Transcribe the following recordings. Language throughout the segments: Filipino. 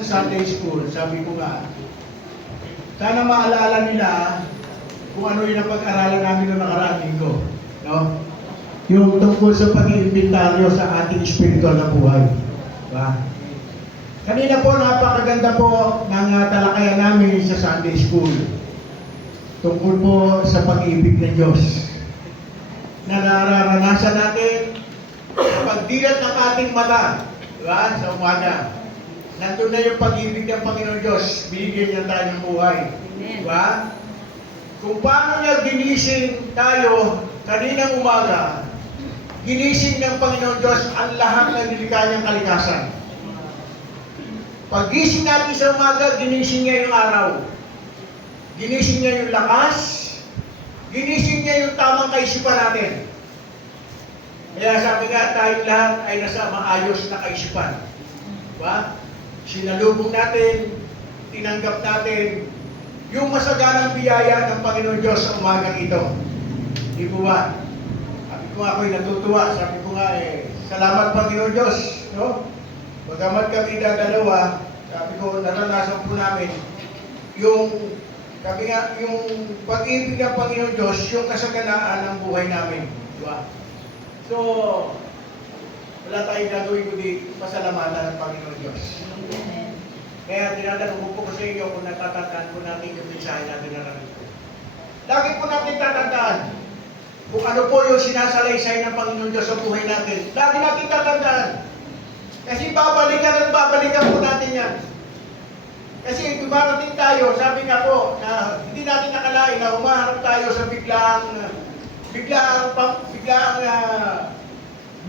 Sa Sunday school, sabi ko nga, sana maalala nila kung ano yung napag-aralan namin noong nakaraang linggo. No? Yung tungkol sa pag-iimbitaryo sa ating spiritual na buhay. Diba? Kanina po, napakaganda po ng talakayan namin sa Sunday school. Tungkol po sa pag-ibig ng Diyos. Na nararanasan natin sa pagdilat ng ating mata. Diba? Sa umaga. Nandun na yung pag-ibig ng Panginoon Diyos. Binigyan niya tayo ng buhay. Diba? Kung paano niya ginising tayo kaninang umaga, ginising ng Panginoon Diyos ang lahat ng nilikha kalikasan. Pag-gising natin sa umaga, ginising niya yung araw. Ginising niya yung lakas. Ginising niya yung tamang kaisipan natin. Kaya sabi nga, tayong lahat ay nasa maayos na kaisipan. Diba? Sinalubong natin, tinanggap natin yung masaganang biyaya ng Panginoon Diyos sa umagang ito. Di po ba? Sabi ko nga ako'y natutuwa. Sabi ko nga salamat Panginoon Diyos. No? Bagamat kami dadalawa, sabi ko naranasan po namin yung, sabi nga, yung pag-ibig ng Panginoon Diyos, yung kasaganaan ng buhay namin. Di ba? So, wala tayong gagawin kundi pasalamatan ng Panginoon Diyos. Kaya tinatanong ko po sa inyo kung natatandaan po natin yung mensahe natin na narito. Lagi po natin tatandaan kung ano po yung sinasalaysay ng Panginoon Diyos sa buhay natin. Lagi natin tatandaan. Kasi babalikan at babalikan po natin yan. Kasi dumarating tayo, sabi nga po, na hindi natin nakalain na umaharap tayo sa biglaang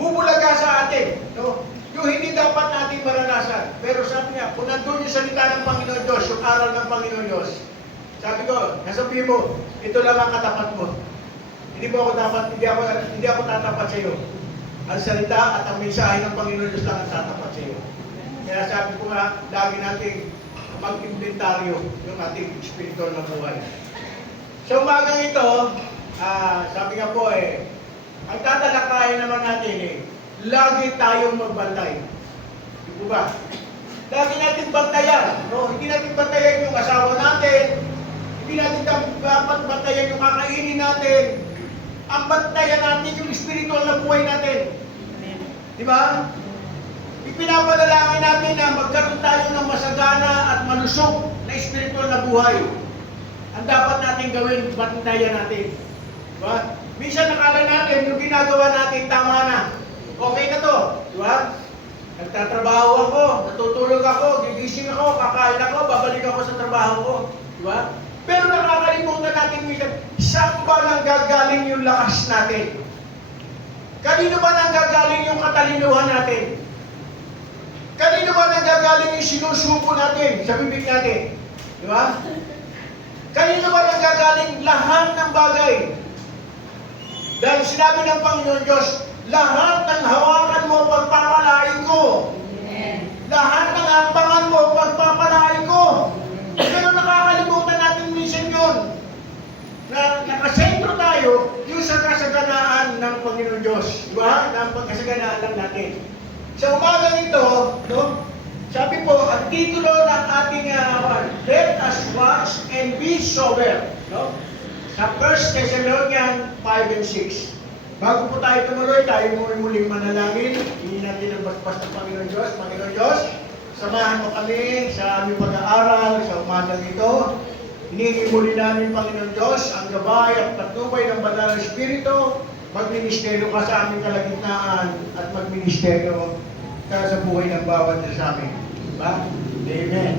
bubulaga sa atin. No? Yung hindi dapat natin maranasan. Pero sabi nga, kung nandun yung salita ng Panginoon Diyos, yung aral ng Panginoon Diyos, sabi ko, nasabihin mo, ito lang ang katapat mo. Hindi ako tatapat sa iyo. Ang salita at ang mensahe ng Panginoon Diyos lang ang tatapat sa iyo. Kaya sabi ko nga, lagi nating mag-inventaryo yung ating spiritual na buhay. Sa umagang ito, sabi nga po ang tatalakayan naman natin lagi tayong magbantay. Di po ba? Lagi natin bantayan. No? Hindi natin bantayan yung asawa natin. Hindi natin dapat bantayan yung kakainin natin. Ang bantayan natin yung spiritual na buhay natin. Di ba? Ipinapanalangin natin na magkaroon tayo ng masagana at malusog na spiritual na buhay. Ang dapat natin gawin, bantayan natin. Di ba? Minsan nakala natin, yung ginagawa natin tama na. Okay na to. Di ba? Nagtatrabaho ako, natutulog ako, gigising ako, kakain ako, babalik ako sa trabaho ko. Di ba? Pero nakakalimutan natin minsan, saan ba nanggagaling yung lakas natin? Kanino ba nanggagaling yung katalinuhan natin? Kanino ba nanggagaling yung sinusubo natin sa bibig natin? Di ba? Kanino ba nanggagaling lahat ng bagay? Dahil sinabi ng Panginoon Diyos, lahat ng hawakan mo, pagpapalain ko. Amen. Lahat ng ampangan mo, pagpapalain ko. Pero nakakalimutan natin minsan yun. Na nakasentro tayo yung sa kasaganaan ng Panginoon Diyos. Diba? Na pagkasaganaan lang natin. Sa umaga nito, no, sabi po, ang titulo ng ating let us watch and be sober. No? Sa 1 Thessalonians 5 and 6. Bago po tayo tumuloy, tayo muling manalangin. Hindi natin ang basbas ng Panginoon Diyos. Panginoon Diyos, samahan mo kami sa aming pag-aaral sa umagang ito. Hiningi muli namin, Panginoon Diyos, ang gabay at patnubay ng Banal na Espiritu. Magministeryo ka sa aming kalagitnaan at magministeryo ka sa buhay ng bawat isa sa amin. Diba? Amen.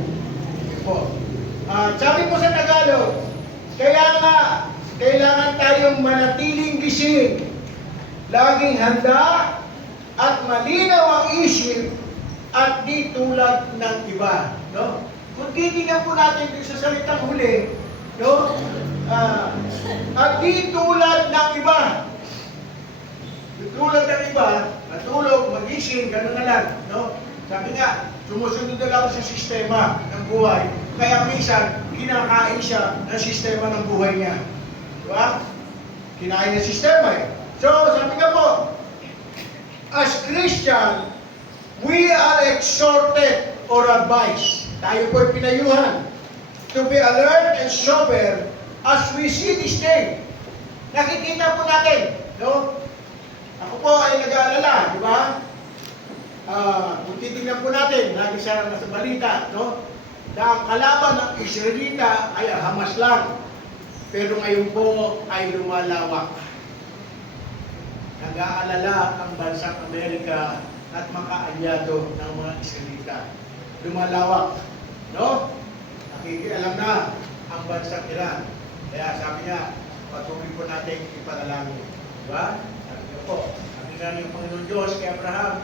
Po. Sabi po sa Tagalog, kaya nga, kailangan tayong manatiling gising, laging handa at malinaw ang isip at di tulad ng iba. No? Kung titignan po natin sa salitang huli, no? At di tulad ng iba. Tulad ng iba, matulog, magising, gano'n na lang. No? Sabi nga, sumusunod na lang sa sistema ng buhay. Kaya minsan, kinakain siya ng sistema ng buhay niya. Diba? Kinain ng sistema So, sabi nga po, as Christian, we are exhorted or advised Tayo po'y pinayuhan to be alert and sober as we see this day. Nakikita po natin, no? Ako po ay nag-aalala, di ba? Kung titignan po natin, lagi sa balita, no? Na ang kalaban ng Israelita ay Hamas lang. Pero ngayon po ay lumalawak. Nag-aalala ang bansang Amerika at mga kaalyado ng mga Israelita. Lumalawak. No? Nakikialam na ang bansang Iran. Kaya sabi niya, patuloy po natin ipanalangin. Diba? Sabi niyo po, sabi nga ng Panginoon Diyos kay Abraham,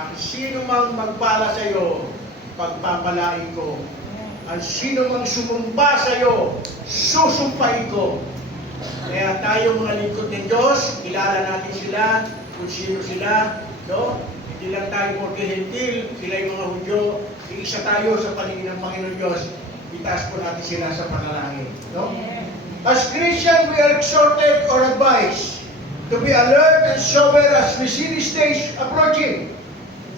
ang sino mang magpala sa iyo, pagpapalain ko. Ang sino mang sumumpa sa iyo, susumpain ko. Kaya tayo mga lingkod ng Diyos, kilala natin sila, kung sino sila, no? Hindi lang tayo porque hentil, sila yung mga Hudyo, iisa tayo sa paningin ng Panginoon Diyos, itaas po natin sila sa panalangin, no? As Christian, we are exhorted or advised to be alert and sober as we see this day approaching.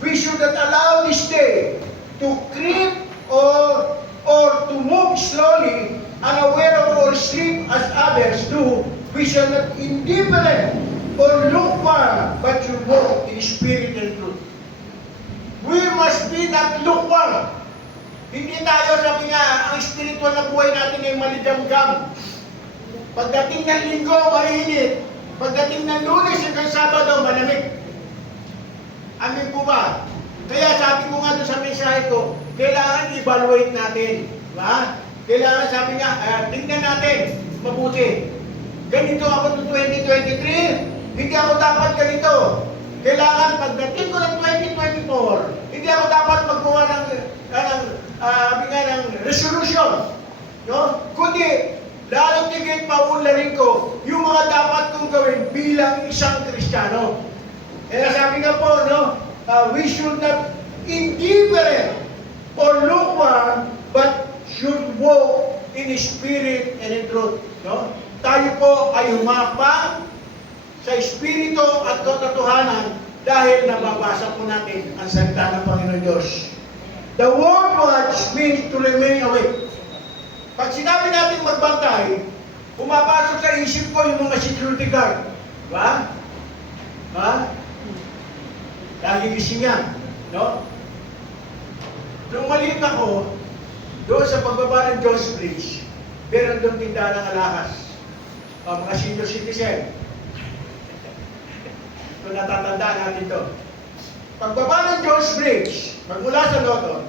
We should not allow this day to creep or to move slowly, unaware of or sleep as others do. We shall not indifferent or lukewarm, but should walk in spirit and truth. We must be not lukewarm. Hindi tayo, sabi nga, ang spiritual na buhay natin ay malidamgam. Pagdating ng linggo, mainit. Pagdating ng Lunes hanggang Sabado, malamig. Amin po ba? Kaya sabi ko nga doon sa mensahe ko, kailangan evaluate natin. Diba? Kailangan, sabi nga, tingnan natin, mabuti. Ganito ako noong 2023, hindi ako dapat ganito. Kailangan pagdating ko ng 2024, hindi ako dapat maggawa ng resolution. No? Kundi, lalong tigit paunlarin ko yung mga dapat kong gawin bilang isang Kristiyano. Kaya sabi nga po, no, we should not indifferent or lukewarm, but should walk in spirit and in truth. No? Tayo po ay humapang sa espiritu at katotohanan dahil nababasa po natin ang salita ng Panginoon Diyos. The word watch means to remain awake. Pag sinabi natin magbantay, pumapasok sa isip ko yung mga security guard. Diba? Ha? Nagigising yan. No? Nung maliit ako, doon sa pagbaba ng Jones Bridge, meron doon tindahan ng alahas. Mga senior citizen. Ito natatandaan natin to. Pagbaba ng Jones Bridge, magmula sa London,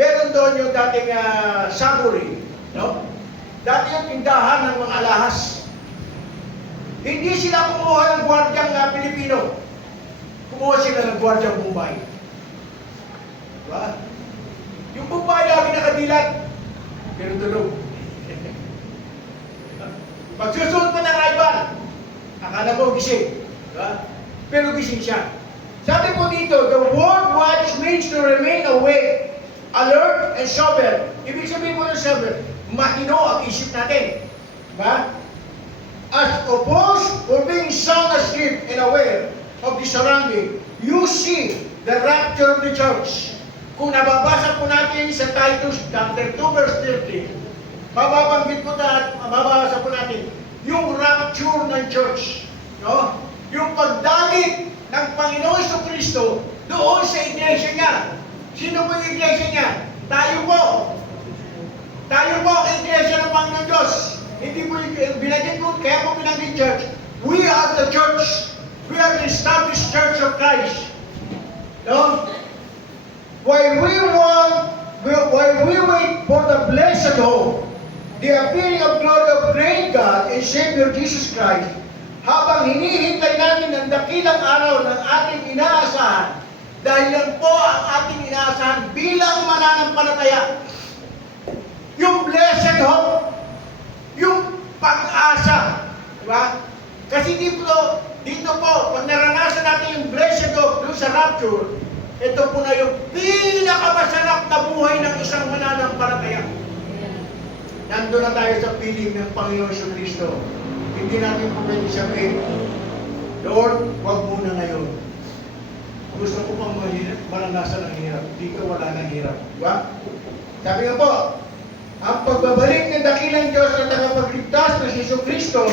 meron doon yung dating Savory. No? Dati yung tindahan ng mga alahas. Hindi sila kumuha ng gwardyang Pilipino. Kumuha sila ng gwardyang Bombay. Diba? Yung Bombay lagi nakadilat. Pero tulog. Pagsusunod mo ng Ray-Ban, akala mo gising. Diba? Pero gising siya. Sabi po dito, the word watch means to remain awake, alert, and sober. Ibig sabihin mo ng sober, matino ang isip natin. Diba? As opposed to being sound asleep and aware of the surrounding, you see the rapture of the church. Kung nababasa po natin sa Titus chapter 2 verse 30, mababasa po natin yung rapture ng church. No? Yung pagdagit ng Panginoon Jesucristo doon sa iglesia niya. Sino po yung iglesia niya? Tayo po. Tayo po ang iglesia ng Panginoon Diyos. Hindi po binagin ko, kaya po binagin church. We are the church. We are the established church of Christ. No? While we wait for the blessed hope, the appearing of glory of great God and Savior Jesus Christ, habang hinihintay natin ang dakilang araw ng ating inaasahan, dahil yan po ang ating inaasahan bilang mananampalataya. Yung blessed hope, yung pag-asa. Diba? Kasi dito po, pag naranasan natin yung blessed hope doon sa rapture, ito po na yung pinakamasarap na buhay ng isang mananampalataya. Nandun na tayo sa piling ng Panginoon Jesucristo. Hindi natin po pwede sabihin, Lord, huwag muna ngayon. gusto ko pang maranasan ang hirap. Dito wala nang hirap. Diba? Sabi nga po, ang pagbabalik ng dakilang Diyos na tagapagligtas na si Kristo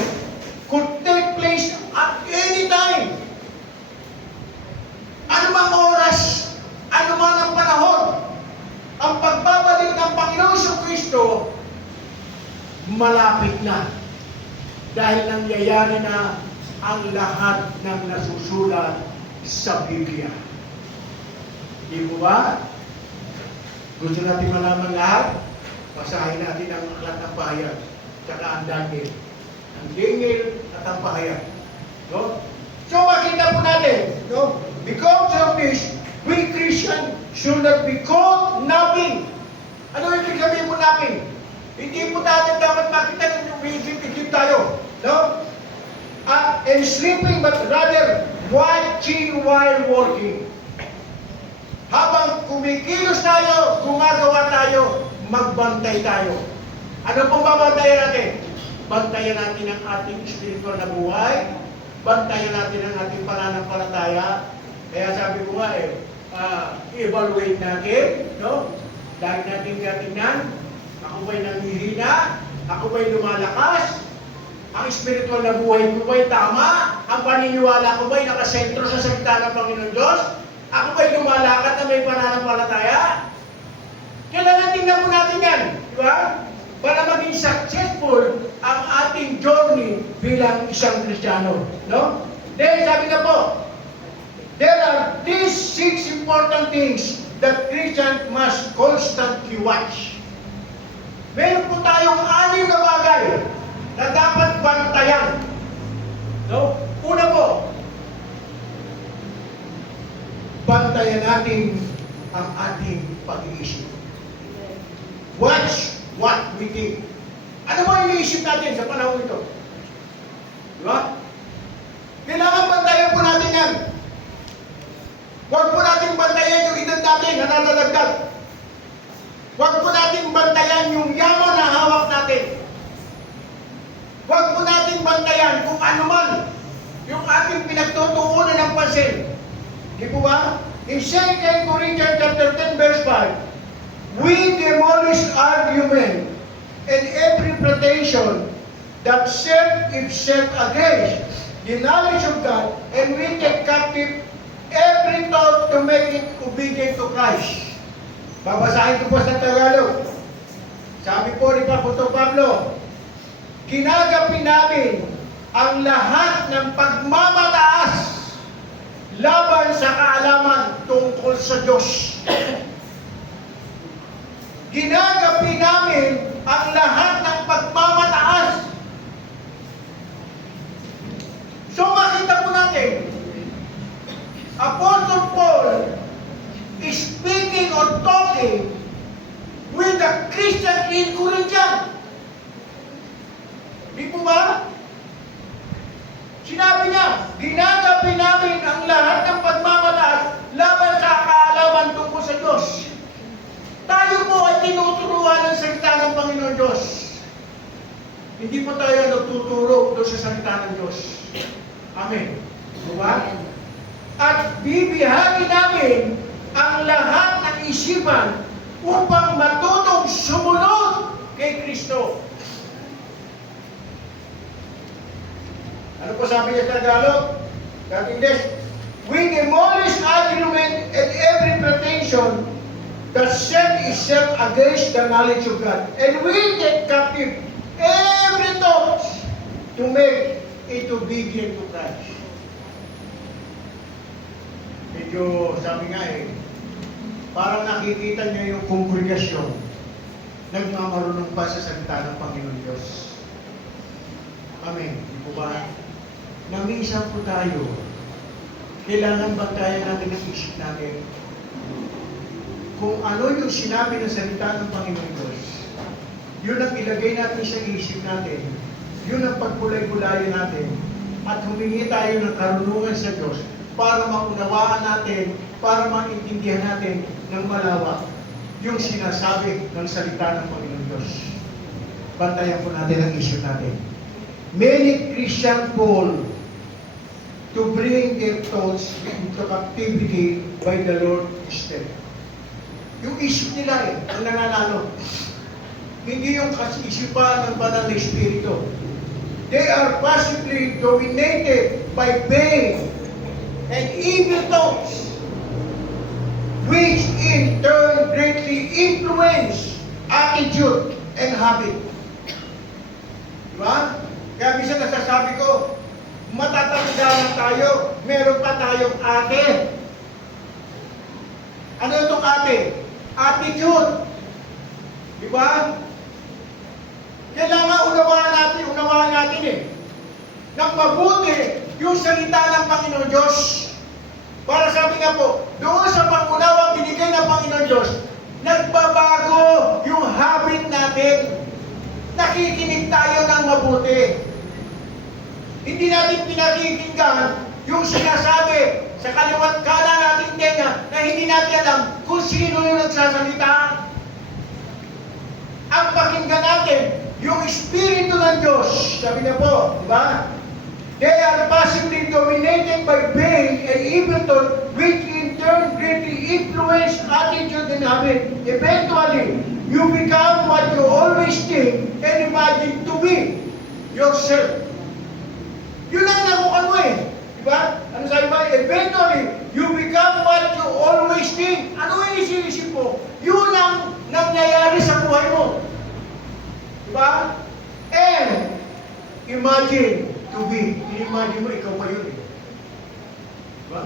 could take place at any time. Ano mang oras, ano man ang panahon, ang pagbabalik ng Panginoon Kristo malapit na. Dahil nangyayari na ang lahat ng nasusulat sa Biblia. Di mo ba? Gusto natin malaman lahat? Basahin natin ang aklat ng pahayag, tsaka ang Daniel. Ang Daniel at ang pahayag. No? So makita po natin, no? Because of this, we Christian should not be caught napping. Ano yung sabihin po napping? Hindi po natin dapat makita ng umiisip-isip tayo. No? And sleeping, but rather watching while working. Habang kumikilos tayo, gumagawa tayo, magbantay tayo. Ano pong babantayan natin? Bantayan natin ang ating spiritual na buhay, bantayan natin ang ating pananampalataya. Kaya sabi ko nga evaluate natin, no? Dahil natin tingnan, ako ba'y nanghihina? Ako ba'y lumalakas? Ang spiritual na buhay ko ba'y tama? Ang paniniwala ko ba'y nakasentro sa salita ng Panginoon Diyos? Ako ba'y lumalakad na may pananampalataya? Kailangan tingnan po natin yan, di ba? Para maging successful ang ating journey bilang isang Kristiyano. No? Then, sabi na po, there are these 6 important things that Christians must constantly watch. Meron po tayong 6 na bagay na dapat bantayan. No? Una po, bantayan natin ang ating pag-iisip. Watch what we think. Ano ba iniisip natin sa panahon ito? Diba? Kailangan bantayan po natin yan. Huwag po natin bantayan yung edad natin na nalalagdag. Huwag po natin bantayan yung yaman na hawak natin. Huwag po natin bantayan kung ano man yung ating pinagtutuunan ng pansin. Di po ba? In 2 Corinthians chapter 10 verse 5, we demolish argument and every pretension that set itself against the knowledge of God, and we take captive every thought to make it obedient to Christ. Babasahin ko po sa Tagalog. Sabi po ni Apostol Pablo, ginagapi namin ang lahat ng pagmamataas laban sa kaalaman tungkol sa Diyos. Ginagapi namin ang lahat ng pagmamataas. So makita po natin, Apostle Paul is speaking or talking with the Christian in Corinthian. Di po ba? Sinabi niya, ginagapi namin ang lahat ng pagmamataas laban sa kaalaman tungkol sa Diyos. Tayo po ay tinuturuan ng salita ng Panginoon Diyos. Hindi po tayo nagtuturo doon sa salita ng Diyos. Amen. Diba? At bibihagi namin ang lahat ng isipan upang matutong sumunod kay Kristo. Ano po sabi niya sa Tagalog? Dating this, we demolish argument and every pretension that set itself against the knowledge of God. And we take captive every thought to make it obedient to Christ. Medyo, sabi nga parang nakikita niya yung kongregasyon nagmamarunong pa sa salita ng Panginoon Diyos. Amen. Di po ba? Namisa po tayo. Kailangan bantayan natin ang isip natin. Kung ano yung sinabi ng salita ng Panginoon Diyos, yun ang ilagay natin sa isip natin, yun ang pagkulay-kulayan natin, at humingi tayo ng karunungan sa Diyos para maunawaan natin, para maintindihan natin ng malawak yung sinasabi ng salita ng Panginoon Diyos. Bantayan po natin ang isip natin. Many Christian fall to bring their thoughts into captivity by the Lord instead. Yung isip nila ang nananalo. Hindi yung isipan ng banal na Espiritu. They are passively dominated by vain and evil thoughts, which in turn greatly influence attitude and habit. Diba? Kaya minsan nasasabi ko, matatanda na tayo, meron pa tayong ate. Ano itong ate? Attitude. Diba? Kailangan unawaan natin ng mabuti yung salita ng Panginoon Diyos. Para sabi nga po, doon sa pangunawa binigay ng Panginoon Diyos, nagbabago yung habit natin. Nakikinig tayo ng mabuti. Hindi natin pinakikinggan yung sinasabi sa kaliwat kanan nating tenga na hindi natin alam kung sino yung nagsasalita. Ang pakinggan natin, yung Espiritu ng Diyos, sabi na po, di ba? They are passively dominated by vain and evil thought, which in turn greatly influence attitude and habit. Eventually, you become what you always think and imagine to be yourself. Yun ang nakuha mo di ba? Ano sabi ba? Eventually, you become what you always think. Ano yung isip mo? Yun ang nangyayari sa buhay mo. Diba? And imagine to be. I-imagine mo, ikaw pa yun Diba?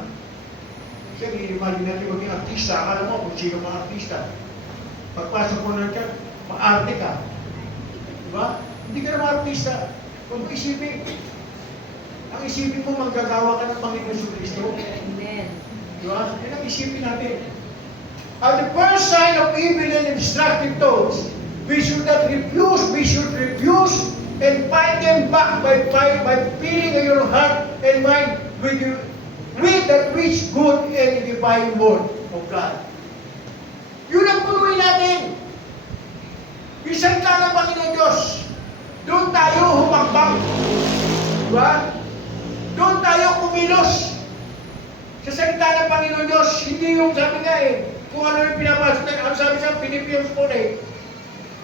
Kasi i-imagine natin maging artista. Akala mo kung sino mga artista. Pagpasok mo na dyan, maarte ka. Diba? Hindi ka naman artista. Kung isipin, ang isipin mo, manggagawa ka ng Panginoon Kristo. Amen. Diba? Yan ang isipin natin. At the first sign of evil and destructive thoughts, we should refuse and fight them back by filling your heart and mind with that rich, good, and divine word of God. Yun ang punuin natin. Isang ka ng Panginoon Diyos. Doon tayo humakbang. Diba? Doon tayo kumilos. Sa salita ng Panginoon Diyos, hindi yung sabi nga kung ano yung pinapasok natin. Ang sabi sa Philippians po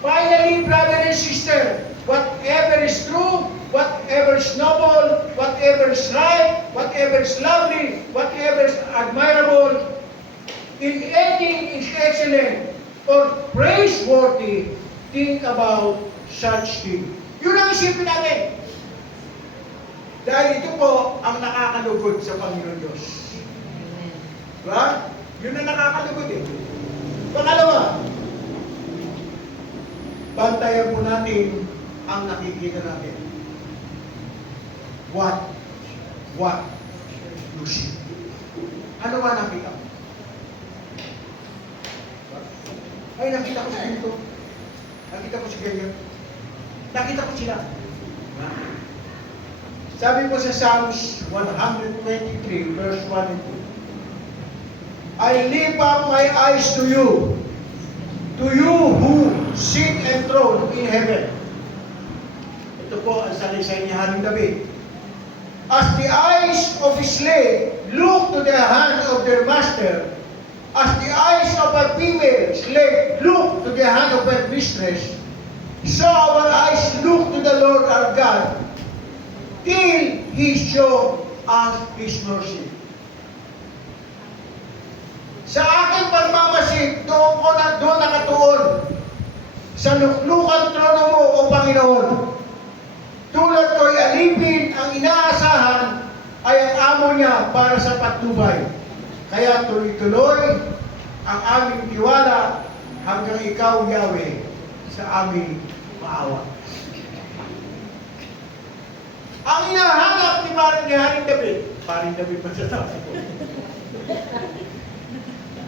finally, brother and sister, whatever is true, whatever is noble, whatever is right, whatever is lovely, whatever is admirable, in anything is excellent or praiseworthy, think about such things. Yun ang isipin natin. Dahil ito po ang nakakalugod sa Panginoon Diyos. Diba? Yun ang nakakalugod Pangalawa, bantayan po natin ang nakikita natin. What you see. Ano ba nakita mo? Ay, nakita ko si ganito. Nakita ko si ganyan. Nakita ko sila. Sabi po sa Psalms 123, verse 1 and 2. I lift up my eyes to you who sit enthroned in heaven. Ito po ang salaysay ni Haring David. As the eyes of a slave look to the hand of their master, as the eyes of a female slave look to the hand of her mistress, so our eyes look to the Lord our God, till He show us His mercy. Sa aking pagmamasid, doon nakatuon sa luklukan trono mo, O Panginoon. Tulad ko'y alipin, ang inaasahan ay ang amo niya para sa patnubay. Kaya tuloy-tuloy ang aming tiwala hanggang ikaw, Yahweh, sa aming maawa. Ang hinahanap ni Haring David, Haring David pa siya sabi ko.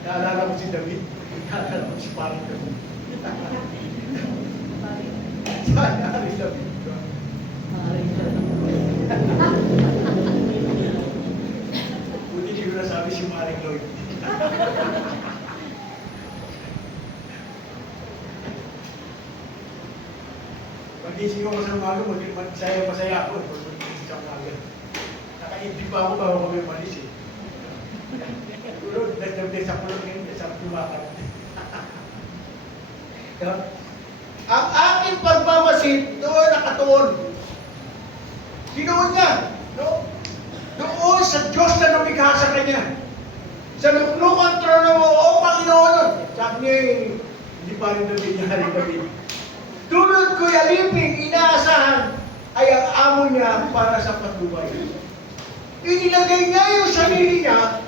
Naalala mo si David? Naalala mo si Haring David? Haring David. Buti hindi ko nasabi si Haring Lloyd. Magising ako sa umaga, masaya ako. Magising sa umaga. Hindi pa ako bago kami umalis eh. Siguro, nagdabdes ako lang ngayon, sa tumakat. Ang aking pagmamasid doon nakatuon. Sinoon niya? No? Doon sa Diyos na lumikha sa kanya. Sa luklukang trono mo, O Panginoon. Sabi niya, hindi pa rin David niya, Hari David. Tulad ko'y alipin, inaasahan, ay ang amo niya para sa patnubay. Inilagay niya yung sarili niya,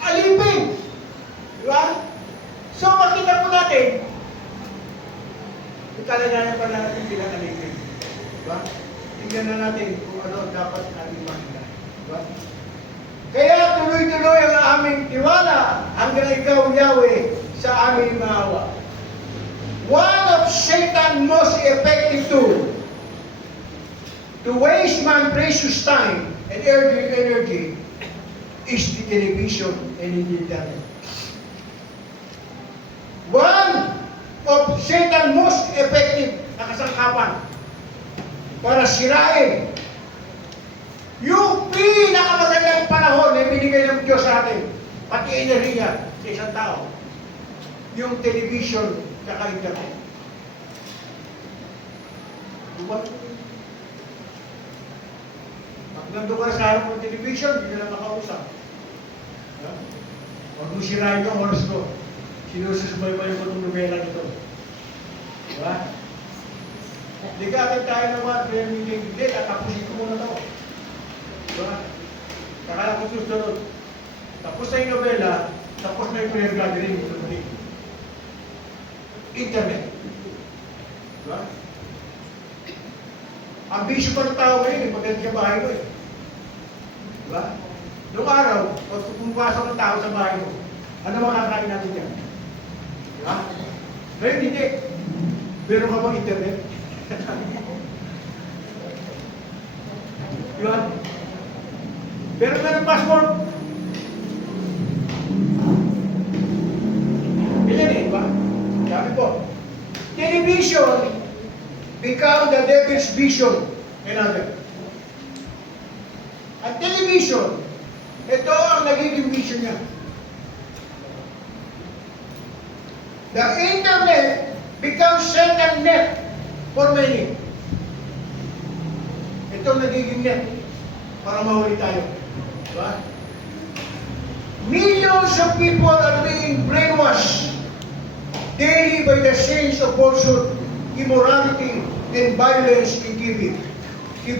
alipin. Diba? So, makita po natin, yung kalagayan pa natin bilang alipin. Diba? Tingnan na natin kung ano dapat natin makita. Diba? Kaya tuloy-tuloy ang aming tiwala hanggang ikaw, Yahweh, sa aming maawa. One of Satan's most effective tools to waste man's precious time and energy is the television and the internet. One of Satan's most effective na kasangkapan para sirain yung pinakamagandang panahon na binigay ng Diyos sa atin, pati enerhiya sa isang tao, yung television at internet. Diba? Pag nandun ka sa harap ng television, hindi ka na makausap. Huwag mo sirain yung oras ko. Sinususubaybay ko itong nobela nito. Diba? Hindi ka agad tayo naman, prayer meeting, hindi, tatapusin ko muna ito. Diba? Kakala ko susunod. Tapos na yung nobela, tapos na yung prayer gathering, sumunod. Internet. Diba? Ang bisyo pa ng tao ngayon, maganda sa bahay mo eh. Diba? Noong araw, pag pumapasok ng tao sa bahay mo, ano makakain natin dyan? Diba? Ngayon hindi. Meron ka bang internet? Diba? Meron ka ng passport? Ganyan eh, diba? Sabi po, television become the devil's vision and other. At television, ito ang nagiging vision niya. The internet becomes second net for many. Ito ang nagiging net para mahuli tayo. Diba? Millions of people are being brainwashed daily by the sins of falsehood, immorality, and violence in TV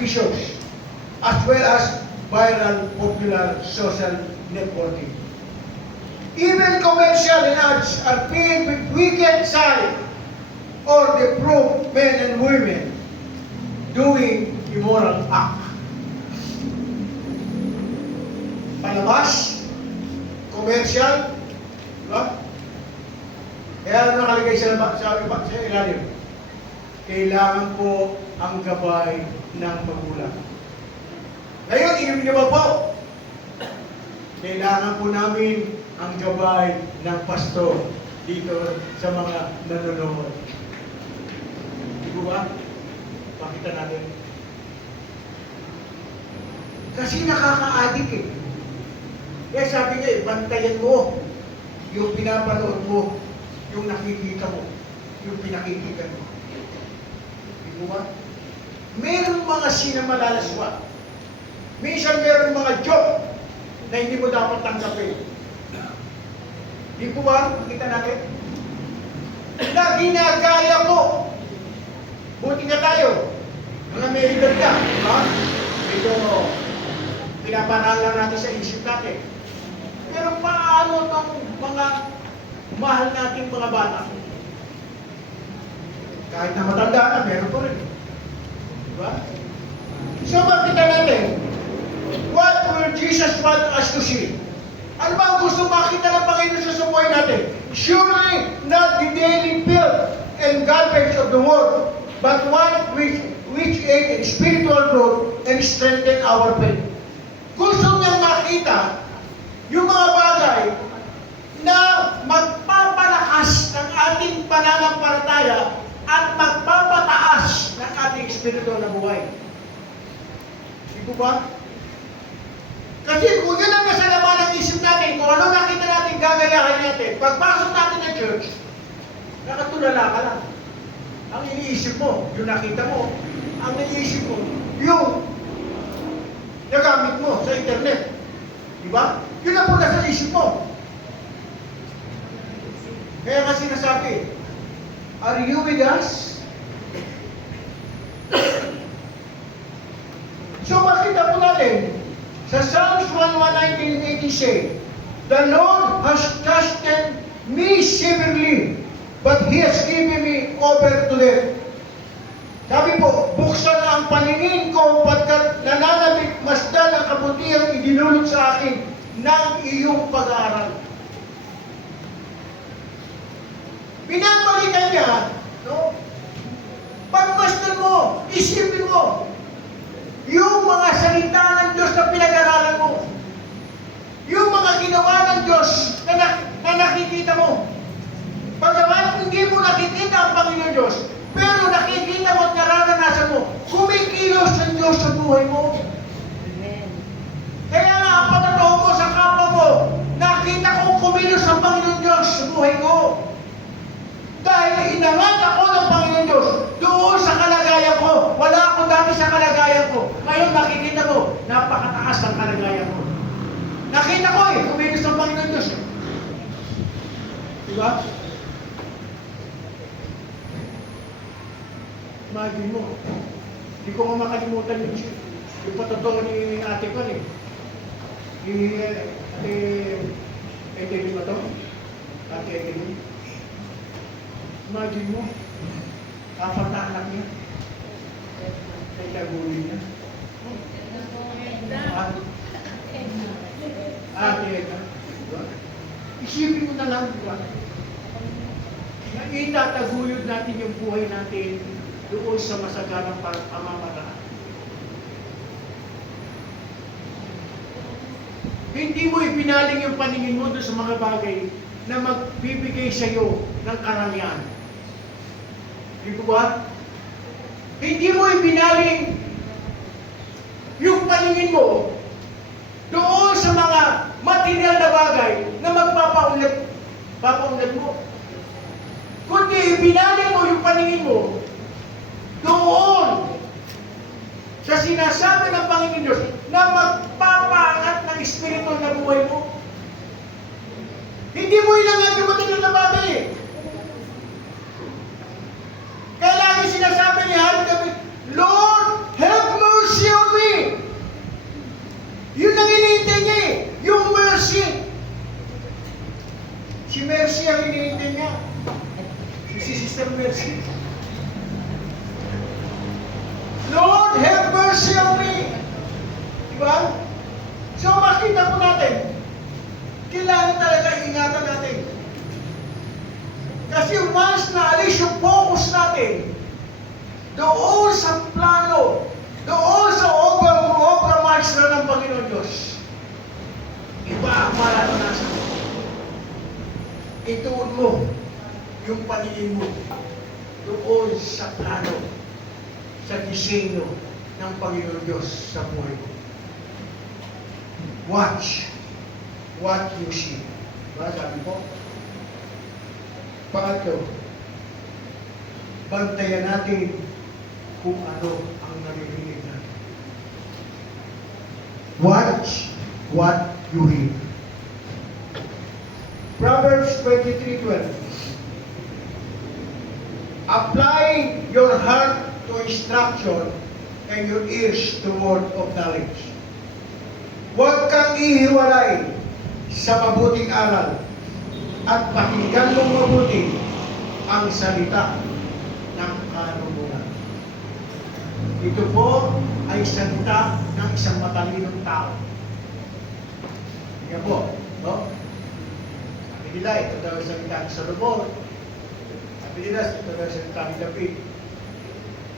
shows, as well as viral popular social networking. Even commercial and ads are filled with wicked side or the proof men and women doing immoral act. Palabas, commercial, diba? Kaya ano nakalagay sa ilalim? Kailangan po ang gabay ng magulang. Ngayon, inumin niyo ba po? Kailangan po namin ang gabay ng pastor dito sa mga nanonood. Di ba? Pakita natin. Kasi nakaka-addict eh. Kaya sabi niya, bantayan mo yung pinapanood mo, yung nakikita mo, yung pinakikita mo. Di ba? Meron mga sinamalalaswa. Minsan meron mga joke na hindi mo dapat tanggapin. Di po ba? Kita natin. Na ginagaya mo. Buti nga tayo. Mga may edad ka. Diba? Ito, pinapanalan natin sa isip natin. Pero paano itong mga mahal nating mga bata? Kahit na matanda na, meron po rin. Diba? So, makita natin, what will Jesus want us to see? Ano ba ang gusto makita ng Panginoon sa buhay natin? Surely not the daily filth and garbage of the world, but one which aid in spiritual growth and strengthen our faith. Gusto niyang makita yung mga bagay na magpapalakas ng ating pananampalataya at magpapataas ng ating spiritual na buhay. Di po ba? Kasi kung yun ang kasalaman ng isip natin, kung ano nakita natin, gagayahan natin. Pagpasok natin ng church, nakatulala ka lang. Ang iniisip mo, yung nakita mo. Ang iniisip mo, yung nagamit mo sa internet. Diba? Yun ang muna sa isip mo. Kaya nga sinasabi, are you with us? So makita po natin, sa Psalms 119:80 say, the Lord has chastened me severely, but He has given me over to death. Sabi po, buksan ang paningin ko pagkat nananabik masdan ang kabutihang idinulot sa akin ng iyong pag-aaral. Pinapalitan niya, no? Pagmasdan mo, isipin mo, yung mga salita ng Diyos na pinag-aralan mo, yung mga ginawa ng Diyos na nakikita mo. Pagkaman hindi mo nakikita ang Panginoon Diyos, pero nakikita mo at nararanasan mo, kumikilos ang Diyos sa buhay mo. Amen. Kaya nga, ang patotoo mo sa kapwa mo, nakita kong kumilos ang Panginoon Diyos sa buhay ko. Dahil inangat ako ng Panginoon Diyos doon sa kalagayan ko. Wala ako dati sa kalagayan ko. Ngayon nakikita mo, napakataas ang kalagayan ko. Nakita ko kumilos ang Panginoon Diyos. Diba? Imagine mo, hindi ko nga makalimutan yung patotoo ni ate ko Ate Edelin ba ito? Ate Edelin. Imagine mo, apat na anak niya. Kay tagulin niya. Ate Edna. Isipin mo na lang, diba? Na itataguyod natin yung buhay natin doon sa masaganang pamamaraan. Hindi mo ipinaling yung paningin mo doon sa mga bagay na magbibigay sa iyo ng karangyaan. Di ba? Hindi mo ipinaling yung paningin mo doon sa mga material na bagay na magpapaunlad mo. Kundi ipinaling mo yung paningin mo doon sa sinasabi ng Panginoon Diyos na magpapaangat ng espiritual na buhay mo. Hindi mo ilangan yung material na bagay eh. Kaya lagi sinasabi ni Haring David, Lord, have mercy on me. Yun ang hinihintay niya eh. Yung mercy. Si Mercy ang hinihintay niya. Si Sister Mercy. Lord, have mercy on me. Diba? So makita po natin, kailangan talaga ingatan natin. Kasi once na alis yung focus natin doon sa plano, doon sa obra maestra ng Panginoon Diyos, iba ang mararanasan. Ituon mo yung paningin mo doon sa plano, sa disenyo ng Panginoon Diyos sa buhay mo. Watch what you see. Diba? Sabi po. Pangatlo, bantayan natin kung ano ang naririnig natin. Watch what you hear. Proverbs 23:12. Apply your heart to instruction and your ears to word of knowledge. Huwag kang ihiwalay sa mabuting aral at pakinggan mong mabuti ang salita ng karunungan. Ito po ay salita ng isang matalinong tao. Yan po, no? Sabi nila, ito daw ang salita ng Solomon. Sabi nila, ito daw ang salita ng David.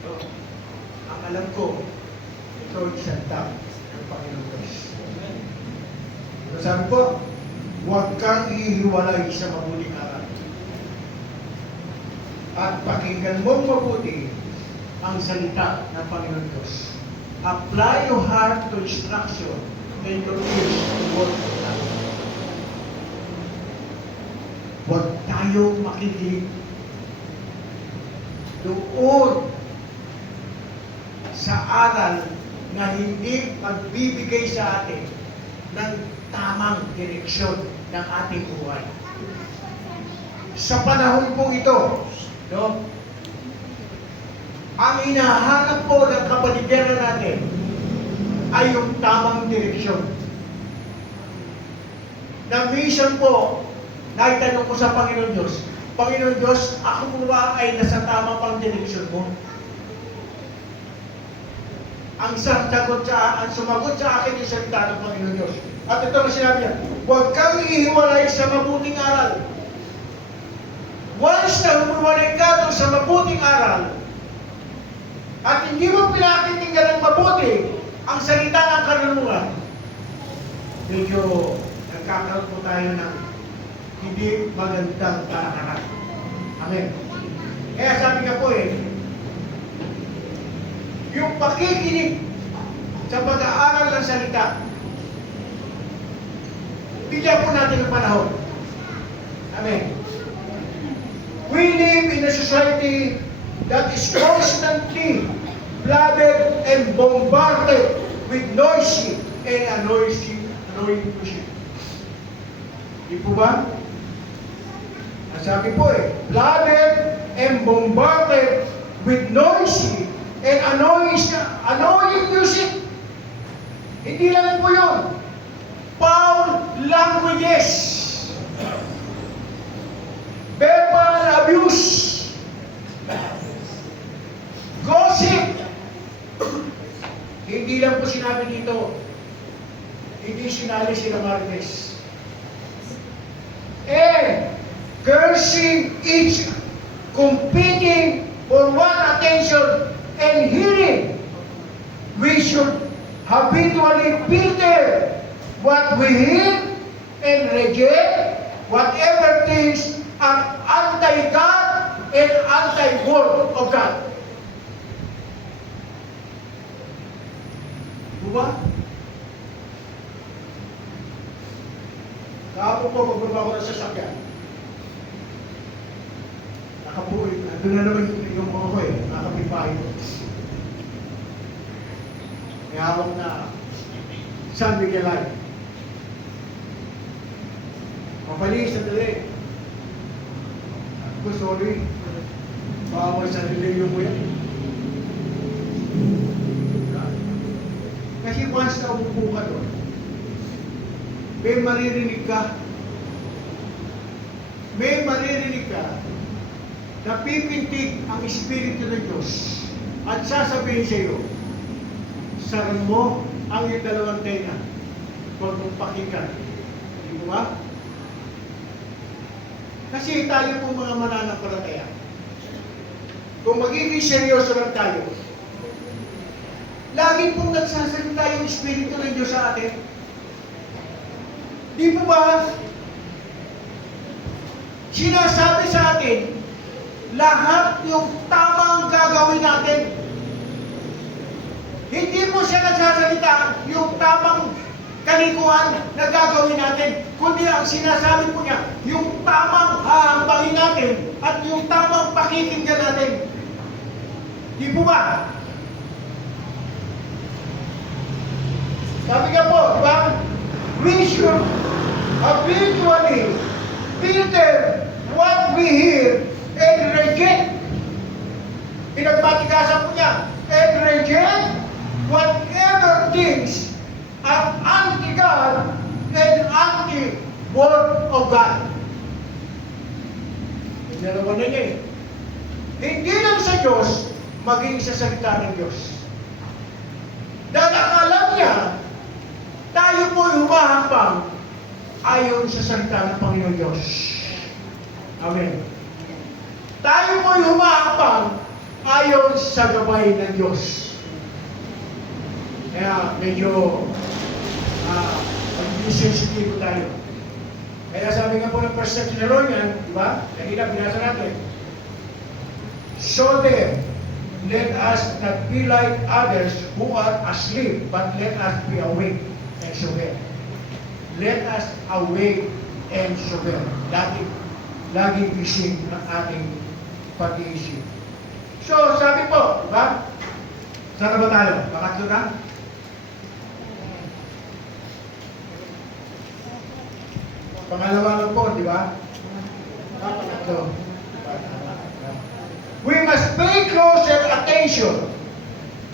So, ang alam ko, ito ay salita ng Panginoon Diyos. So, sabi po, huwag kang ihiwalay sa mabuting aral. At pakinggan mong mabuti ang salita ng Panginoon Diyos. Apply your heart to instruction and your ears to what huwag tayong makikinig doon sa aral na hindi magbibigay sa atin ng tamang direksyon ng ating buhay. Sa panahon po ito, no, ang hinahanap po ng kapaligiran natin ay yung tamang direksyon. Na minsan po, naitanong ko sa Panginoon Diyos, Panginoon Diyos, ako po ba ay nasa tamang pang direksyon mo? Ang sumagot sa akin yung salita ng Panginoon Diyos. At ito ang sinabi niya, huwag kang ihiwalay sa mabuting aral. Once na humiwalay ka doon sa mabuting aral, at hindi mo pinakitingnan ng mabuti ang salita ng karunungan, medyo nagkakaroon po tayo ng hindi magandang kalakaran. Amen. Kaya sabi nga po yung pakikinig sa pag-aaral ng salita, bigyan po natin ng panahon. Amen. We live in a society that is constantly flooded and bombarded with noisy and annoying music. Di po ba? Ang sabi po flooded and bombarded with noisy and annoying music. Hindi lang po yun. Foul languages. Verbal abuse. Gossip. Hindi lang po sinabi dito. Hindi sinali sila Marquez. Cursing each, competing for one attention and hearing. We should habitually filter what we hear and reject whatever things are anti-God and anti-word of God. Diba? Kahapon po, pagbaba ko na sa sakyan. Nakabuhay na. Doon na naman yung mga ko nakapipahay ko. May hawak na San Miguel Line. Mapali, sandali. Ako, sorry. Bawal sa relay mo yan. Kasi once na umupo ka doon, may maririnig ka na pipintig ang Espiritu ng Diyos at sasabihin sa iyo, saran mo ang iyong dalawang tenga, huwag mong pakinggan. Hindi mo ba? Kasi tayo po mga mananampalataya, kung magiging seryoso lang tayo, lagi pong nagsasalita yung Espiritu ng Diyos sa atin. Di po ba? Sinasabi sa atin, lahat yung tamang gagawin natin. Hindi mo siya nagsasalita yung tamang kalikuan na gagawin natin, kundi ang sinasabi po niya, yung tamang hahambangin natin at yung tamang pakikinggan natin. Di po ba? Sabi nga po, di ba? We should habitually filter what we hear and reject. Pinagbatigasan po niya, and reject whatever things are anti-God and anti-Word of God. Dalawa na niya Hindi lang sa Diyos, maging sa salita ng Diyos. Dahil ang alam niya, tayo po'y humahambang ayon sa salita ng Panginoon Diyos. Amen. Tayo po'y humahambang ayon sa gabay ng Diyos. Kaya medyo magiging sensitibo tayo. Kaya sabi nga po ng 1 Thessalonians, di ba? Kanina binasa natin. So then, let us not be like others who are asleep, but let us be awake and sober. Let us awake and sober. Laging isip ng ating pag-iisip. So, sabi po, di ba? Saan na ba tayo? Pangatlo na? Pangalawa lang po, di ba? Pangatlo. We must pay closer attention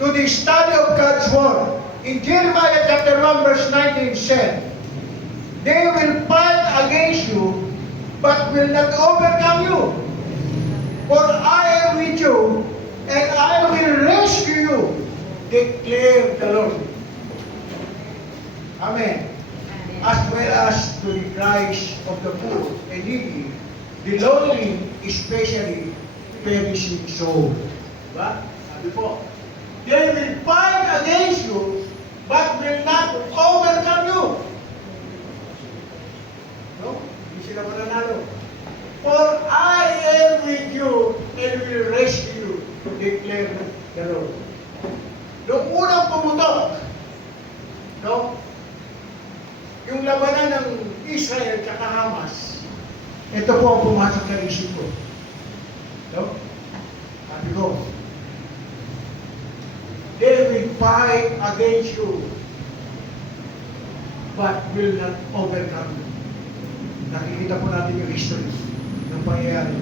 to the study of God's Word. In Jeremiah chapter 1 verse 19 said, they will fight against you, but will not overcome you. For I am with you, and I will rescue you, declare the Lord. Amen. As well as to the cries of the poor and needy, the lonely, especially perishing soul. Diba? Sabi po, they will fight against you, but will not overcome you. No? Hindi sila mananalo. For I am with you and will rescue you, declare the Lord. Noong unang pumutok, no? Yung labanan ng Israel at Hamas, ito po ang pumasok sa isip ko. No? Sabi ko, they will fight against you, but will not overcome you. Nakikita po natin yung history ng pangyayari.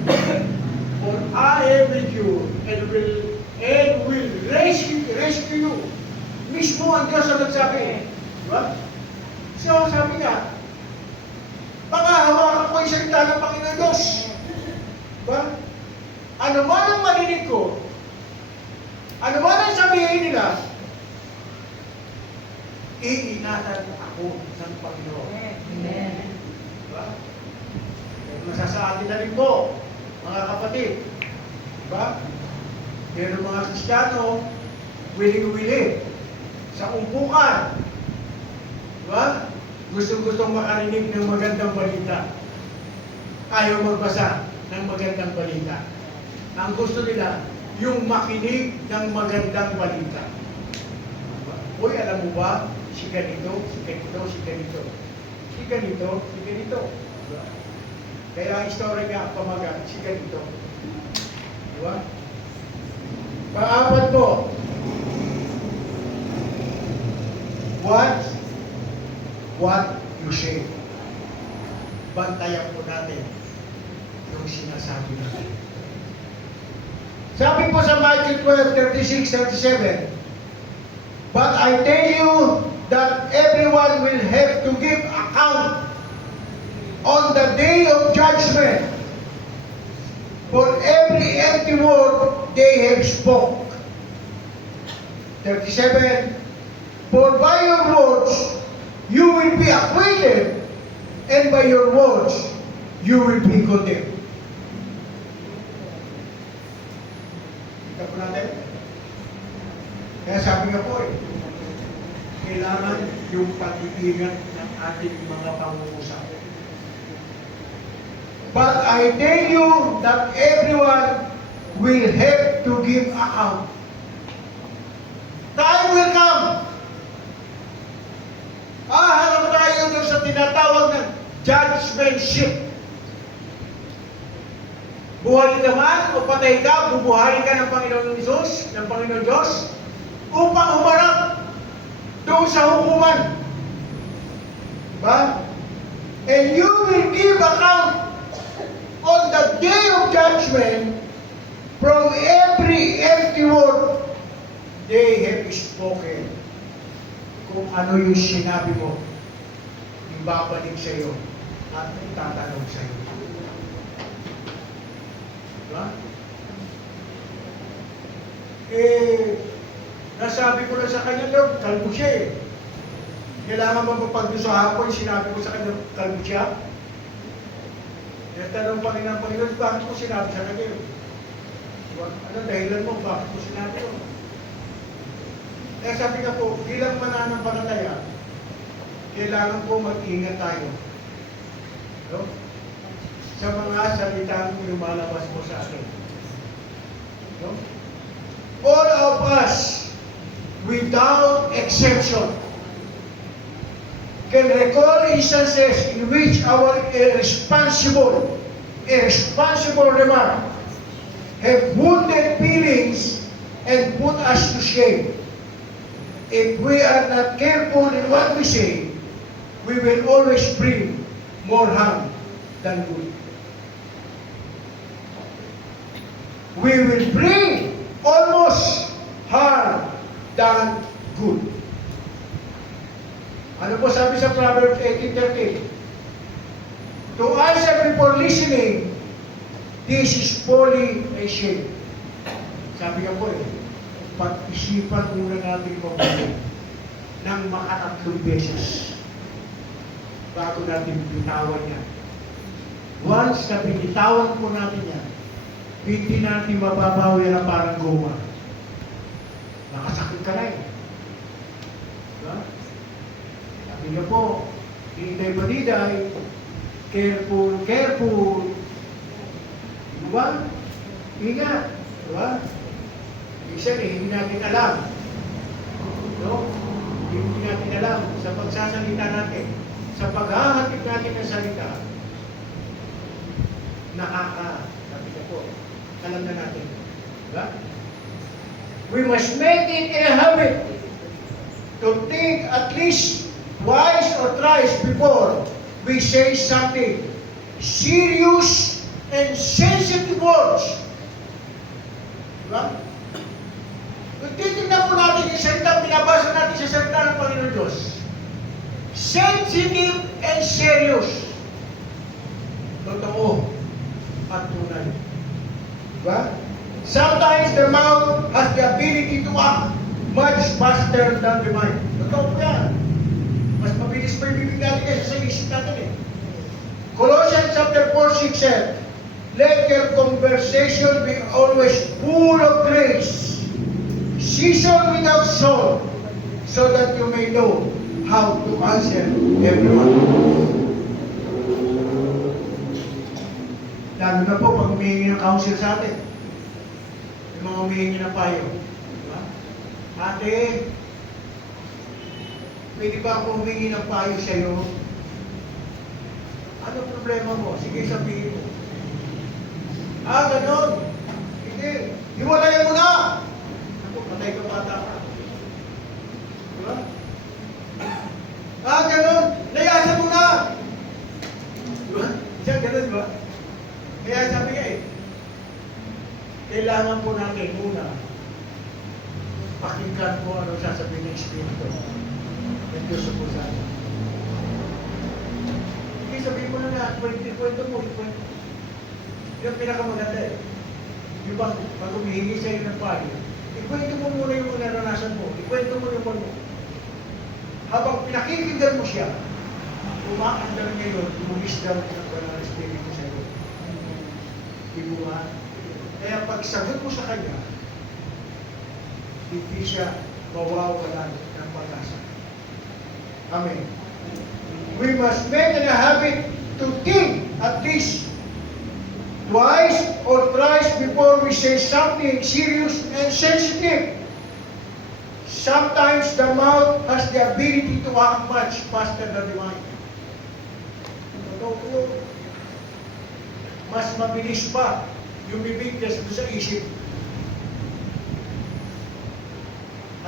For I am with you and will rescue you. Mismo ang Diyos ang nagsabi. Diba? So sabi niya, baka hawakan ko yung salita ng Panginoon Diyos. Diba? Ano man ang marinig ko, ano man ang sabihin nila, iingatan ako ng Panginoon. Amen. Diba? Masasabi na rin po, mga kapatid. Diba? Pero mga Kristiyano, willing-willing sa umpukan. Diba? Gusto-gustong makarinig ng magandang balita. Ayaw magbasa ng magandang balita. Ang gusto nila, yung makinig ng magandang balita. Diba? Uy, alam mo ba, si ganito, si ganito, si ganito. Si ganito, si ganito. Diba? Kaya ang istorya niya, pamagat, si ganito. Diba? Paapat po, what you say. Bantayan po natin yung sinasabi natin. Sabi po sa Matthew 12:36-37, but I tell you that everyone will have to give account on the day of judgment for every empty word they have spoke. 37, for by your words you will be acquitted, and by your words you will be condemned. Kita po natin? Kaya sabi nga po kailangan yung pag-iingat ng ating mga pangungusap. But I tell you that everyone will have to give account. Time will come. Harap tayo doon sa tinatawag ng judgment seat. Buhay ka man o patay ka, bubuhayin ka ng Panginoon Jesus, ng Panginoon Diyos, upang humarap doon sa hukuman. Diba? And you will give account on the day of judgment from every empty word they have spoken. Kung ano yung sinabi mo, ibabalik sa iyo at itatanong sa iyo. Diba? Nasabi ko na sa kanya daw, kalbo siya eh. Kailangan ba mapagdo sa hapon, sinabi ko sa kanya, kalbo siya? Tanong pa rin ang Panginoon, bakit mo sinabi sa kanya? Ano dahilan mo, bakit mo sinabi ko? Kaya sabi ka po, bilang mananampalataya, kailangan po mag-ingat tayo. No? Sa mga salitang lumalabas mo sa akin. No? All of us, without exception, can recall instances in which our irresponsible remark have wounded feelings and put us to shame. If we are not careful in what we say, we will always bring more harm than good. We will bring almost harm than good. Ano po sabi sa Proverbs 18:13? To answer before listening, this is folly and shame. Sabi nga po pag-isipan muna natin mabuti ng makatatlong beses bago natin bitawan yan. Once na binitawan po natin yan, hindi natin mababawi na parang goma. Nakasakit ka na eh. Diba? Sabi niyo po, Diday, careful. Diba? Ingat. Diba? Isa hindi natin alam. No? Hindi natin alam sa pagsasalita natin, sa paghahatid natin ng salita, sabi ko po, alam na natin. Diba? We must make it a habit to think at least twice or thrice before we say something serious and sensitive words. Diba? Kung titignan po natin yung salita, binabasa natin sa salita ng Panginoon Diyos. Sensitive and serious. Totoo at tunay. Diba? Sometimes the mouth has the ability to act much faster than the mind. Totoo po yan. Mas mabilis pa yung bibig natin kasi sa isip natin eh. Colossians chapter 4:6 said, let your conversation be always full of grace, seasoned without salt, so that you may know how to answer everyone. Lalo na po pag humihingi ng counsel sa atin. Yung mga humihingi ng payo. Diba? Ate, pwede ba ako humingi ng payo sa iyo? Ano problema mo? Sige, sabihin mo. Ganon. Hindi. Hiwalayan mo na! Ako, patay ka bata ka. Diba? Ganon. Layasan mo na! Diba? Siya ganon, diba? Kaya sabi nga kailangan po natin muna pakinggan po ano sasabihin ng Espiritu ng Diyos sa puso. Hindi sabihin mo na lahat, kwento mo. Yung pinakamaganda yung bang pag humihingi sa iyo ng payo, ikwento mo muna yung naranasan mo, ikwento mo yung mo. Habang pinakikinggan mo siya, umaandar niya yun, umisdam ng Banal Espiritu sa iyo. Diba? Kaya pag sagot mo sa kanya, hindi siya mawawalan ng pag-asa. Amen. We must make it a habit to think at least twice or thrice before we say something serious and sensitive. Sometimes the mouth has the ability to act much faster than the mind. Mas mabilis pa yung bibig kaysa sa isip.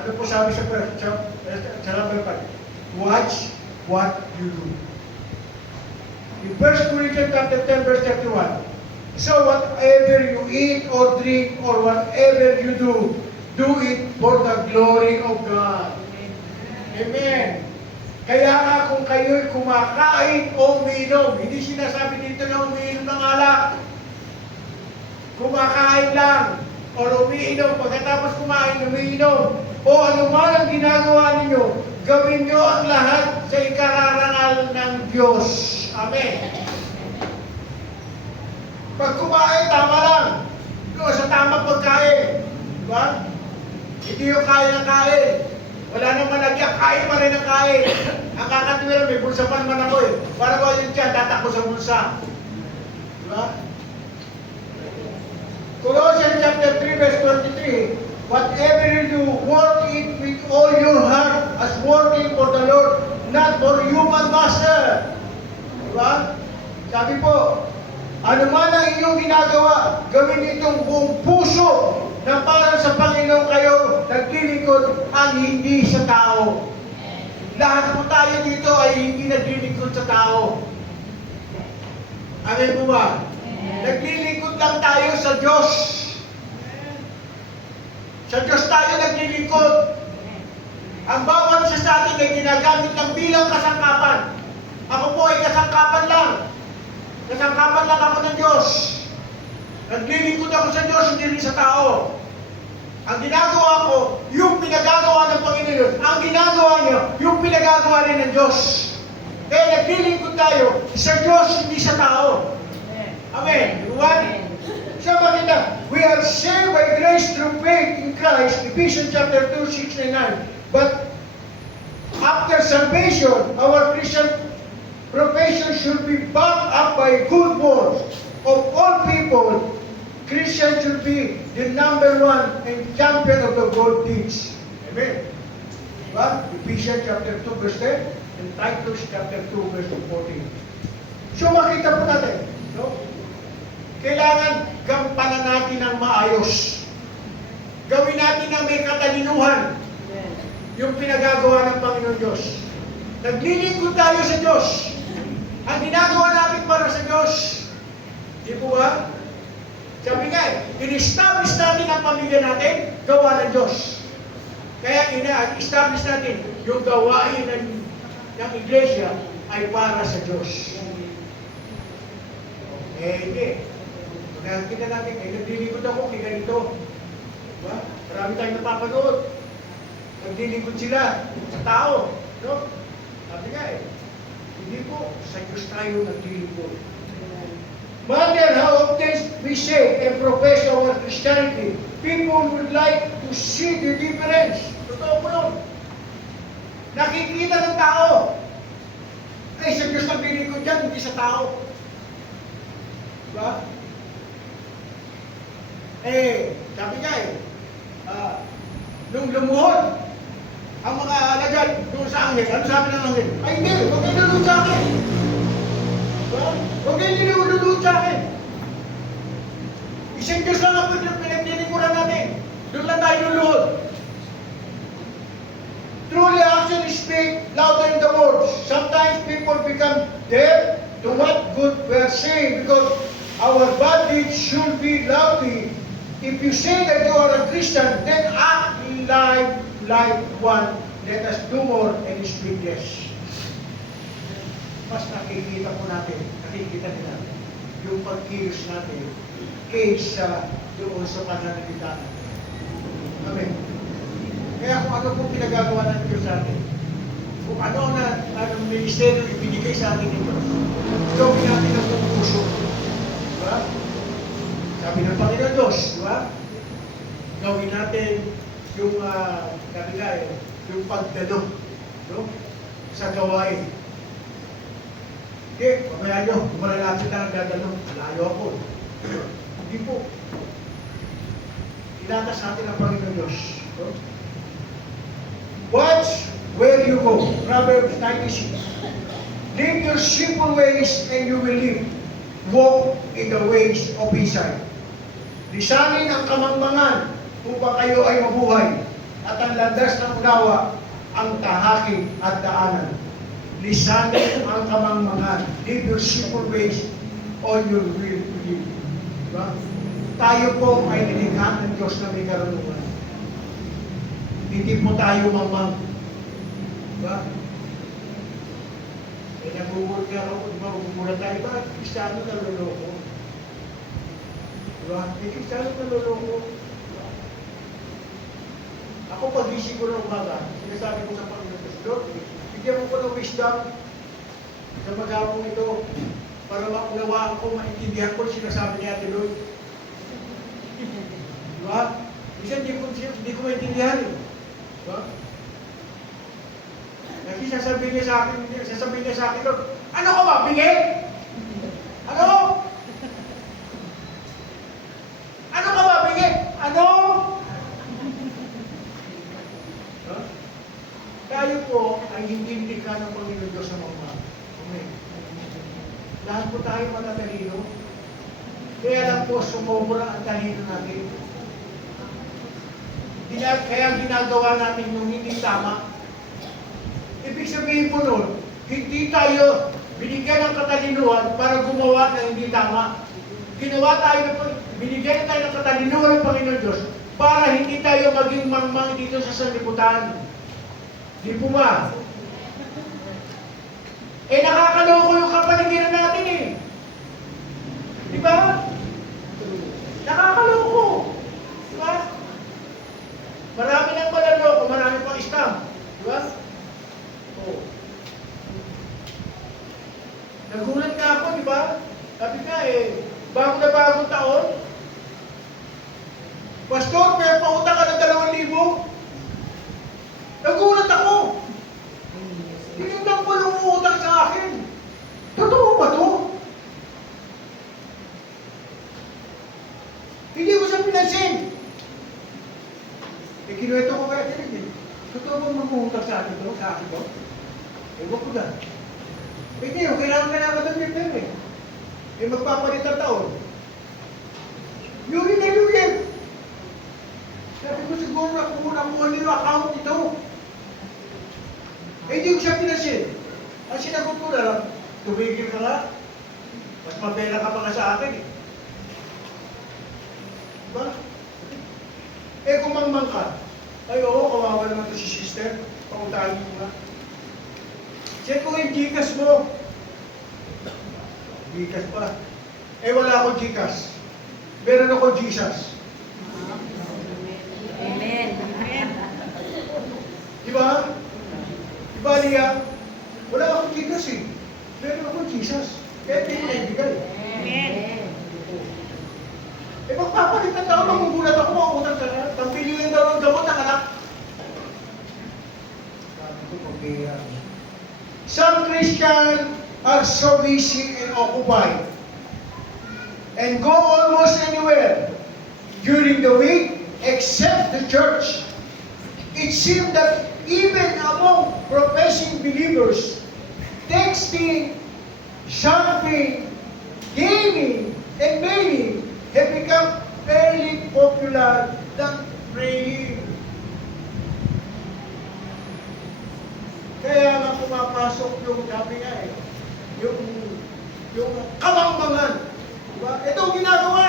Ano po sabi sa number 5? Watch what you do. In 1 Corinthians chapter 10 verse 31, so whatever you eat or drink or whatever you do, do it for the glory of God. Amen. Kaya nga kung kayo'y kumakain o umiinom, hindi sinasabi dito na umiinom ng alak. Kumakain lang o umiinom, pagkatapos kumain, umiinom, o anuman ang ginagawa ninyo, gawin nyo ang lahat sa ikararangal ng Diyos. Amen. Pag kumain, tama lang. Doon sa tamang pagkain. Diba? Hindi yung kain ng kain. Wala nang malagyan, kain pa rin ang kain. Ang kakatwira, may bulsa pa naman ako eh. Para ba yun dyan, tatakbo sa bulsa. Diba? Colossians chapter 3 verse 23, whatever you do, work it with all your heart as working for the Lord, not for human master. Diba? Sabi po, ano man ang inyong ginagawa, gawin itong buong puso na para sa Panginoon kayo naglilingkod ang hindi sa tao. Lahat po tayo dito ay hindi naglilingkod sa tao. Amen po ba? Naglilingkod lang tayo sa Diyos. Sa Diyos tayo naglilingkod. Ang bawat isa sa atin ay ginagamit ng bilang kasangkapan. Ako po ay kasangkapan lang. Kasangkapan lang ako ng Diyos. Naglilingkod ako sa Diyos, hindi rin sa tao. Ang ginagawa ko, yung pinagagawa ng Panginoon. Ang ginagawa niya, yung pinagagawa rin ng Diyos. Kaya naglilingkod tayo sa Diyos, hindi sa tao. Amen. Everyone? So makita, we are saved by grace through faith in Christ, Ephesians chapter 2, 6 and 9. But after salvation, our Christian profession should be backed up by good works. Of all people, Christians should be the number one and champion of the good deeds. Amen. Diba? Ephesians chapter 2 verse 10 and Titus chapter 2 verse 14. So makita po natin, no? Kailangan gampanan natin ng maayos. Gawin natin na may katalinuhan yung pinagagawa ng Panginoon Diyos. Naglilingkod tayo sa Diyos. Ang ginagawa natin para sa Diyos. Di po ba? Sabi nga in-establish natin ang pamilya natin, gawa ng Diyos. Kaya ina-establish natin yung gawain ng iglesia ay para sa Diyos. Hindi. Nakakita natin, naglilingkod ako, may ganito. Diba? Marami tayong napapanood. Naglilingkod sila sa tao. No? Sabi nga hindi po, sa Diyos tayo naglilingkod. No matter how often we say and profess our Christianity, people would like to see the difference. Totoo po yun. Nakikita ng tao. Ay, sa Diyos naglilingkod dyan, hindi sa tao. Diba? Sabi nga nung lumuhod ang mga alagad doon sa anghel, ano sabi ng anghel? Ay hindi, huwag kayo lulunod sa akin. Huwag kayo nilulunod sa akin. Isang Diyos lang ang pinaglilingkuran natin. Doon lang tayo luluhod. Truly action speak louder than the words. Sometimes people become deaf to what good we are saying because our bad deeds should be loudly. If you say that you are a Christian, then act like one. Let us do more and speak less. Mas nakikita po natin, nakikita din natin, yung pagkilos natin kaysa doon sa pananalita natin. Amen. Kaya kung ano po pinagagawa ng Diyos sa atin, kung ano ang ministeryo ibinigay sa atin ng Diyos, gawin natin ang buong puso. Diba? Sabi ng Panginoon Diyos, diba? Gawin natin yung, sabi nga yung pagdalo, no? Sa gawain. Mamaya nyo, kung malalapit na ang dadalo, malayo ako. Hindi po. Inatas natin ang Panginoon Diyos. No? Watch where you go. Proverbs 96. Leave your simple ways and you will live. Walk in the ways of His sight. Lisanin ang kamangmangan upang kayo ay mabuhay at ang landas ng unawa ang tahaking at daanan. Lisanin ang kamangmangan. Live your simple ways on your will to live. Diba? Tayo po ay nilikha ng Diyos na may karunungan. Hindi po tayo mamang. Diba? Nagugulat nga ako, diba? Nagugulat tayo ba? Kristiyano na luloko. Diba? Kristiyano na luloko. Ako pag-isip ko ng umaga, sinasabi ko sa Panginoon, Lord, bigyan mo ko ng wisdom sa maghapong ito para maunawaan ko, maintindihan ko sinasabi ni Ate Lloyd. Diba? Minsan hindi ko maintindihan eh. Diba? Sasabihin niya sa akin, Lord, ano ka ba, bigay? Ano? Ano ka ba, bigay? Ano? Tayo po ay ay hindi likha ng Panginoon Diyos sa mga. Amen. Lahat po tayo matatalino. Kaya lang po sumobra ang talino natin. Kaya ginagawa natin yung hindi tama. Ibig sabihin po nun, hindi tayo binigyan ng katalinuhan para gumawa ng hindi tama. Binigyan tayo ng katalinuhan ng Panginoon Diyos para hindi tayo maging mangmang dito sa sanlibutan. Di po ba? Nakakaloko yung kapaligiran natin eh. Di ba? Nakakaloko. Di ba? Marami nang malaloko, marami pang scam. Di ba? Oo. Nagulat nga ako, di ba? Sabi nga bago na bagong taon, Pastor, may pautang ka ng 2,000. Nagulat ako. Tinignan ko yung utang sa akin. Totoo ba to? Hindi ko siya pinansin. Kinuwento ko kaya tinignan. Totoo ba mag-uutang sa akin to? Sa akin to? Ewan ko dyan. Hindi, kailangan ka ng pera eh. Magpapalit ang taon. Yuri na yuri. Sabi ko siguro nakuha nyo yung account ito. Hindi ko siya pinasin. Ang sinagot ko na lang, tumigil ka nga. Mas mabela ka pa nga sa akin eh. Diba? Kung mangmang ka, ay oo, kawawa naman ito si sister. Pautahin mo nga. Check ko yung Gcash mo. Gcash pa. Wala akong Gcash. Meron ako Jesus. Amen. Amen. Diba? Diba, Lia? Wala akong Gcash eh. Meron akong Jesus. Kaya hindi ko naibigay. Amen. Magpapalitan daw, magugulat ako, mautang ka na. Pagpiliin daw ng gamot ng anak. Sabi ko, pagkaya. Some Christians are so busy and occupied and go almost anywhere during the week except the church. It seems that even among professing believers, texting, shopping, gaming, and mailing have become fairly popular than praying. Kaya nga pumapasok yung sabi nga yung kamangmangan. Diba? Ito ang ginagawa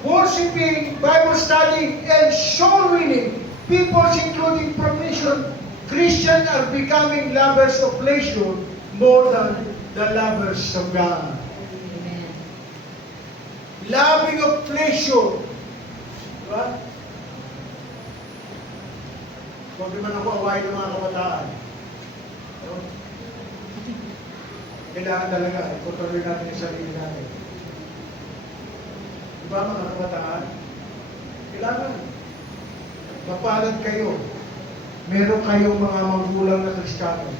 Worshipping, Bible study, and soul winning. People, including profession Christians, are becoming lovers of pleasure more than the lovers of God. Amen. Loving of pleasure. Diba? Huwag naman ako awayin ng mga kabataan. Kailangan talaga, i-control natin yung sarili natin. Diba mga kabataan? Kailangan. Mapalad kayo. Meron kayong mga magulang na Kristiyano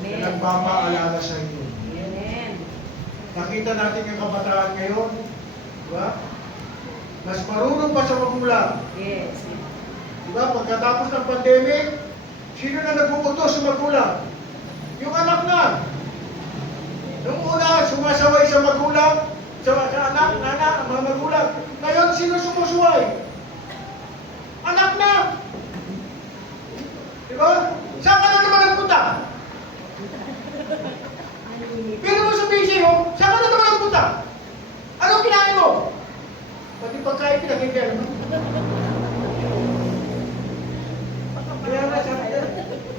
na nagpapaalala sa inyo. Amen. Nakita natin yung kabataan ngayon. Diba? Mas marunong pa sa magulang. Yes. Diba? Pagkatapos ng pandemic, sino na nag-uutos sa magulang? Yung anak na. Nung una, sumasaway sa magulang, sa anak, mga magulang. Ngayon, sino sumusuway? Anak na! Diba? Saan ka na naman nagpunta? Pero mo sabihin sa'yo, saan ka na naman nagpunta? Anong kinain mo? Pati pagkain pinagigyan mo. Kaya nga sabi,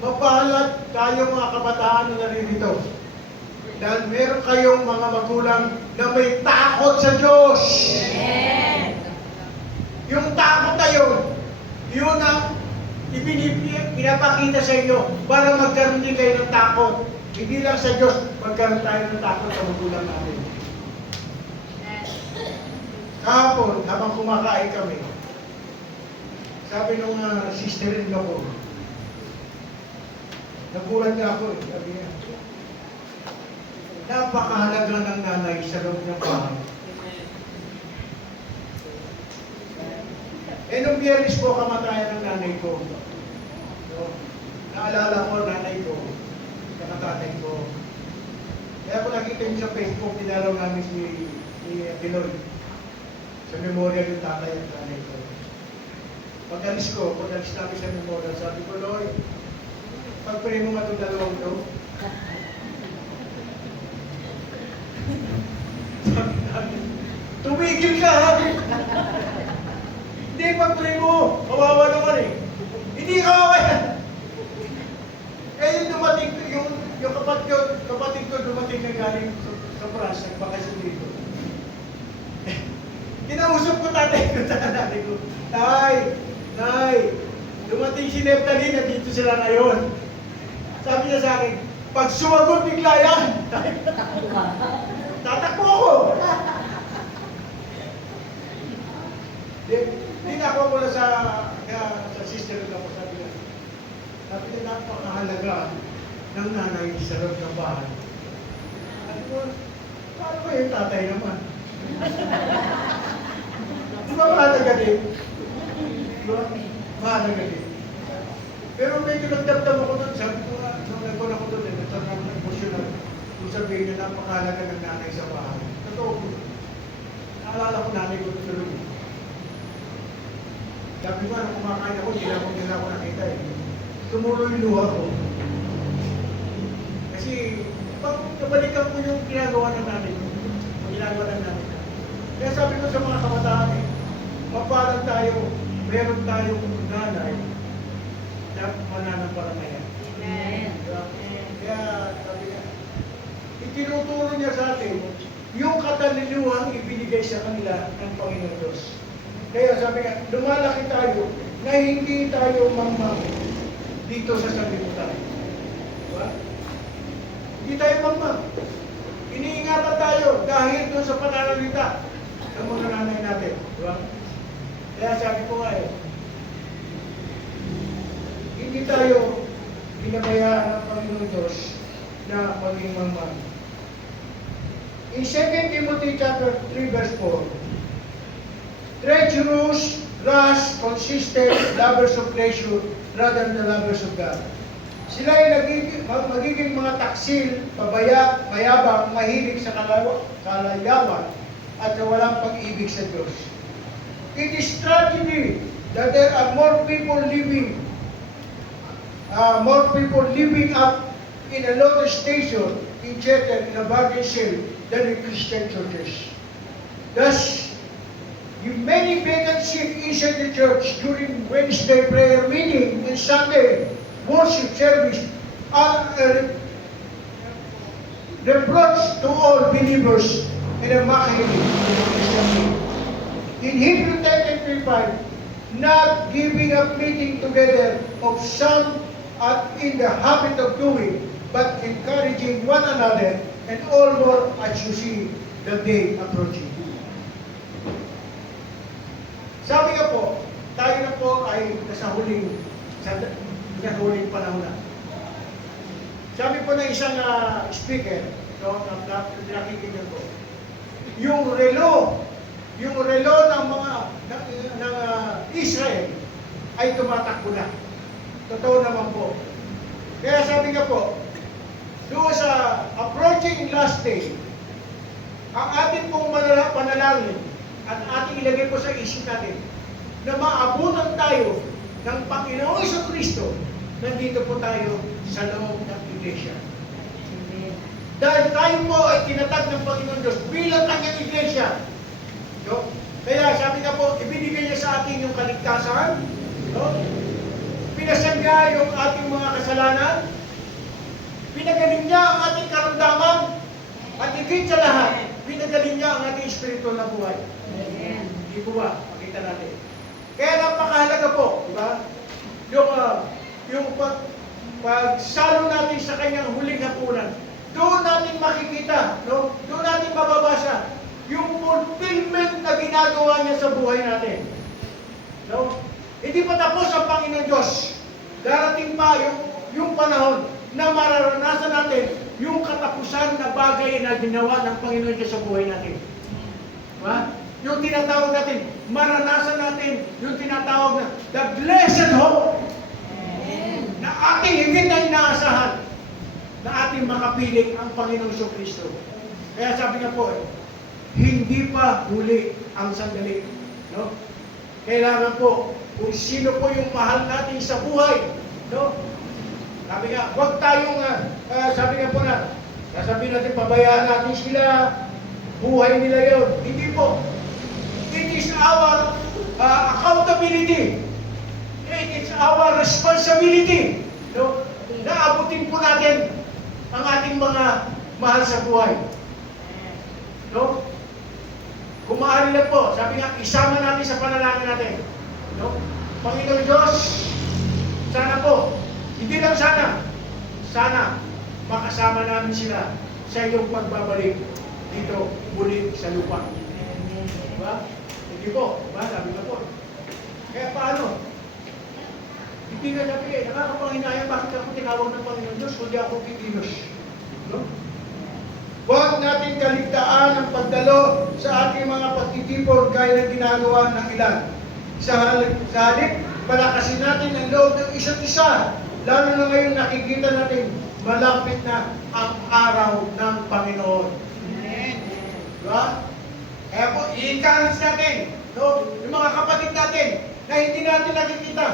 mapalad tayo mga kabataan na naririto. Dahil meron kayong mga magulang na may takot sa Diyos. Amen. Yung takot na yun ang pinapakita sa inyo para magkaroon din kayo ng takot. Hindi lang sa Diyos, magkaroon tayo ng takot sa magulang natin. Kahapon, habang kumakain kami, sabi nung sister-in-law ko, nagulat nga ako sabi niya, napakahalaga ng nanay sa loob ng bahay. Nung Biyernes po kamatayan ng nanay ko. So, Naalala ko, nanay ko, saka tatay ko. Kaya ko nakita yun sa Facebook, dinalaw namin si Pinoy. Sa memorial yung tatay at nanay ko. Pag-alis namin sa memorial, sabi ko, Loy, pag-pray mo nga itong dalawang to. Sabi namin, tumigil ka ha! Hindi, pag-pray mo, kawawa naman eh. Hindi kawawa yan! Kaya yung dumating, yung kapatid ko dumating na galing sa France, nagbakasyon dito. Kinausap ko tatay ko, nanay ko, Nay, dumating si Neptali na dito sila ngayon. Sabi niya sa akin, pag sumagot bigla yan, tatakbo ako. Di na ako mula sa sister ko, sabi niya, napakahalaga ng nanay sa loob ng bahay. Sabi ko, paano ba yung tatay naman? Di ba mahalaga din? Di ba? Mahalaga din. Pero medyo nagdamdam ako doon. Sabi ko, nung nagpunta ako doon, nagtarang ako ng emotional. Kung sabihin niya, napakahalaga ng nanay sa bahay. Totoo ko. Naalala ko nanay ko tuloy. Sabi ko, nung kumakain ako, hindi na ako nakita eh. Tumulo yung luha ko. Kasi, pag nabalikan ko yung ginagawa ng nanay ko, ang ginagawa ng nanay ko. Kaya sabi ko sa mga kabataan eh, mapalang tayo, meron tayong nanay na mananampalataya. Amen. Kaya, sabi niya, itinuturo niya sa atin, yung kataliliwang ibinigay sa kanila ng Panginoon Diyos. Kaya sabi niya, lumalaki tayo na hindi tayo mamang dito sa sanlibutan. Diba? Hindi tayo mamang. Iniingatan tayo dahil doon sa pananalita ng mga nanay natin. Diba? Kaya sabi ko nga hindi tayo binabayaan ng Panginoon Diyos na maging mamang. In 2 Timothy chapter 3 verse 4, treacherous, rash, consistent, lovers of pleasure rather than lovers of God. Sila ay magiging mga taksil, pabaya, mayabang, mahilig sa kalayawan at walang pag-ibig sa Diyos. It is tragedy that there are more people living up in a lower station in Chetan in a bargain sale than in Christian churches. Thus, many vacant seats inside the church during Wednesday prayer meeting and Sunday worship service are a reproach to all believers and a mockery to the Christian faith. In Hebrew 10:35, not giving up meeting together of some are in the habit of doing, but encouraging one another, and all more as you see the day approaching. Sabi nga po, tayo na po ay nasa huling panahon na. Sabi po ng isang speaker, na nakikita ko, yung relo ng mga ng Israel ay tumatakbo na. Totoo naman po. Kaya sabi nga po, doon sa approaching last day, ang ating pong panalangin at ating ilagay po sa isip natin na maabutan tayo ng Panginoon sa Kristo, nandito po tayo sa loob ng iglesia. Dahil tayo po ay tinatag ng Panginoon Diyos bilang kanyang iglesia. No? Kaya sabi nga po, ibinigay niya sa atin yung kaligtasan, no? Pinasan niya yung ating mga kasalanan, pinagaling niya ang ating karamdaman, at higit sa lahat, pinagaling niya ang ating spiritual na buhay. Hindi po ba? Makita natin. Kaya napakahalaga po, di ba? Yung pagsalo natin sa kanyang huling hapunan, doon natin makikita, no? Doon natin mababasa yung fulfillment na ginagawa niya sa buhay natin. No? Hindi pa tapos ang Panginoon Diyos. Darating pa yung panahon na mararanasan natin yung katapusan na bagay na ginawa ng Panginoon Diyos sa buhay natin. Diba? Yung tinatawag natin, maranasan natin yung tinatawag na the blessed hope. Na ating higit na inaasahan na ating makapiling ang Panginoong Kristo. Kaya sabi nga po, hindi pa huli ang sandali. No? Kailangan po, kung sino po yung mahal natin sa buhay, no? Sabi nga, huwag tayong, sabi nga po na, sasabihin natin, pabayaan natin sila, buhay nila yun. Hindi po. It is our accountability. It is our responsibility. No? Naabutin po natin ang ating mga mahal sa buhay. No? Kung maaari lang po, sabi nga, isama natin sa panalangin natin. No? Panginoon Diyos, sana po, hindi lang sana makasama namin sila sa iyong pagbabalik dito muli sa lupa. Diba? Hindi po, diba? Sabi na po. Kaya paano? Hindi nga sabi nakakapanghinayang bakit ako tinawag ng Panginoon Diyos kundi ako kikilos. No? Huwag natin kaligtaan ang pagdalo sa ating mga pagtitipon gaya ng ginagawa ng ilan. Sa halip, palakasin natin ang loob ng isa't isa. Lalo na ngayon nakikita natin malapit na ang araw ng Panginoon. Amen. Diba? Kaya po, i-encourage natin, no? Yung mga kapatid natin na hindi natin nakikita.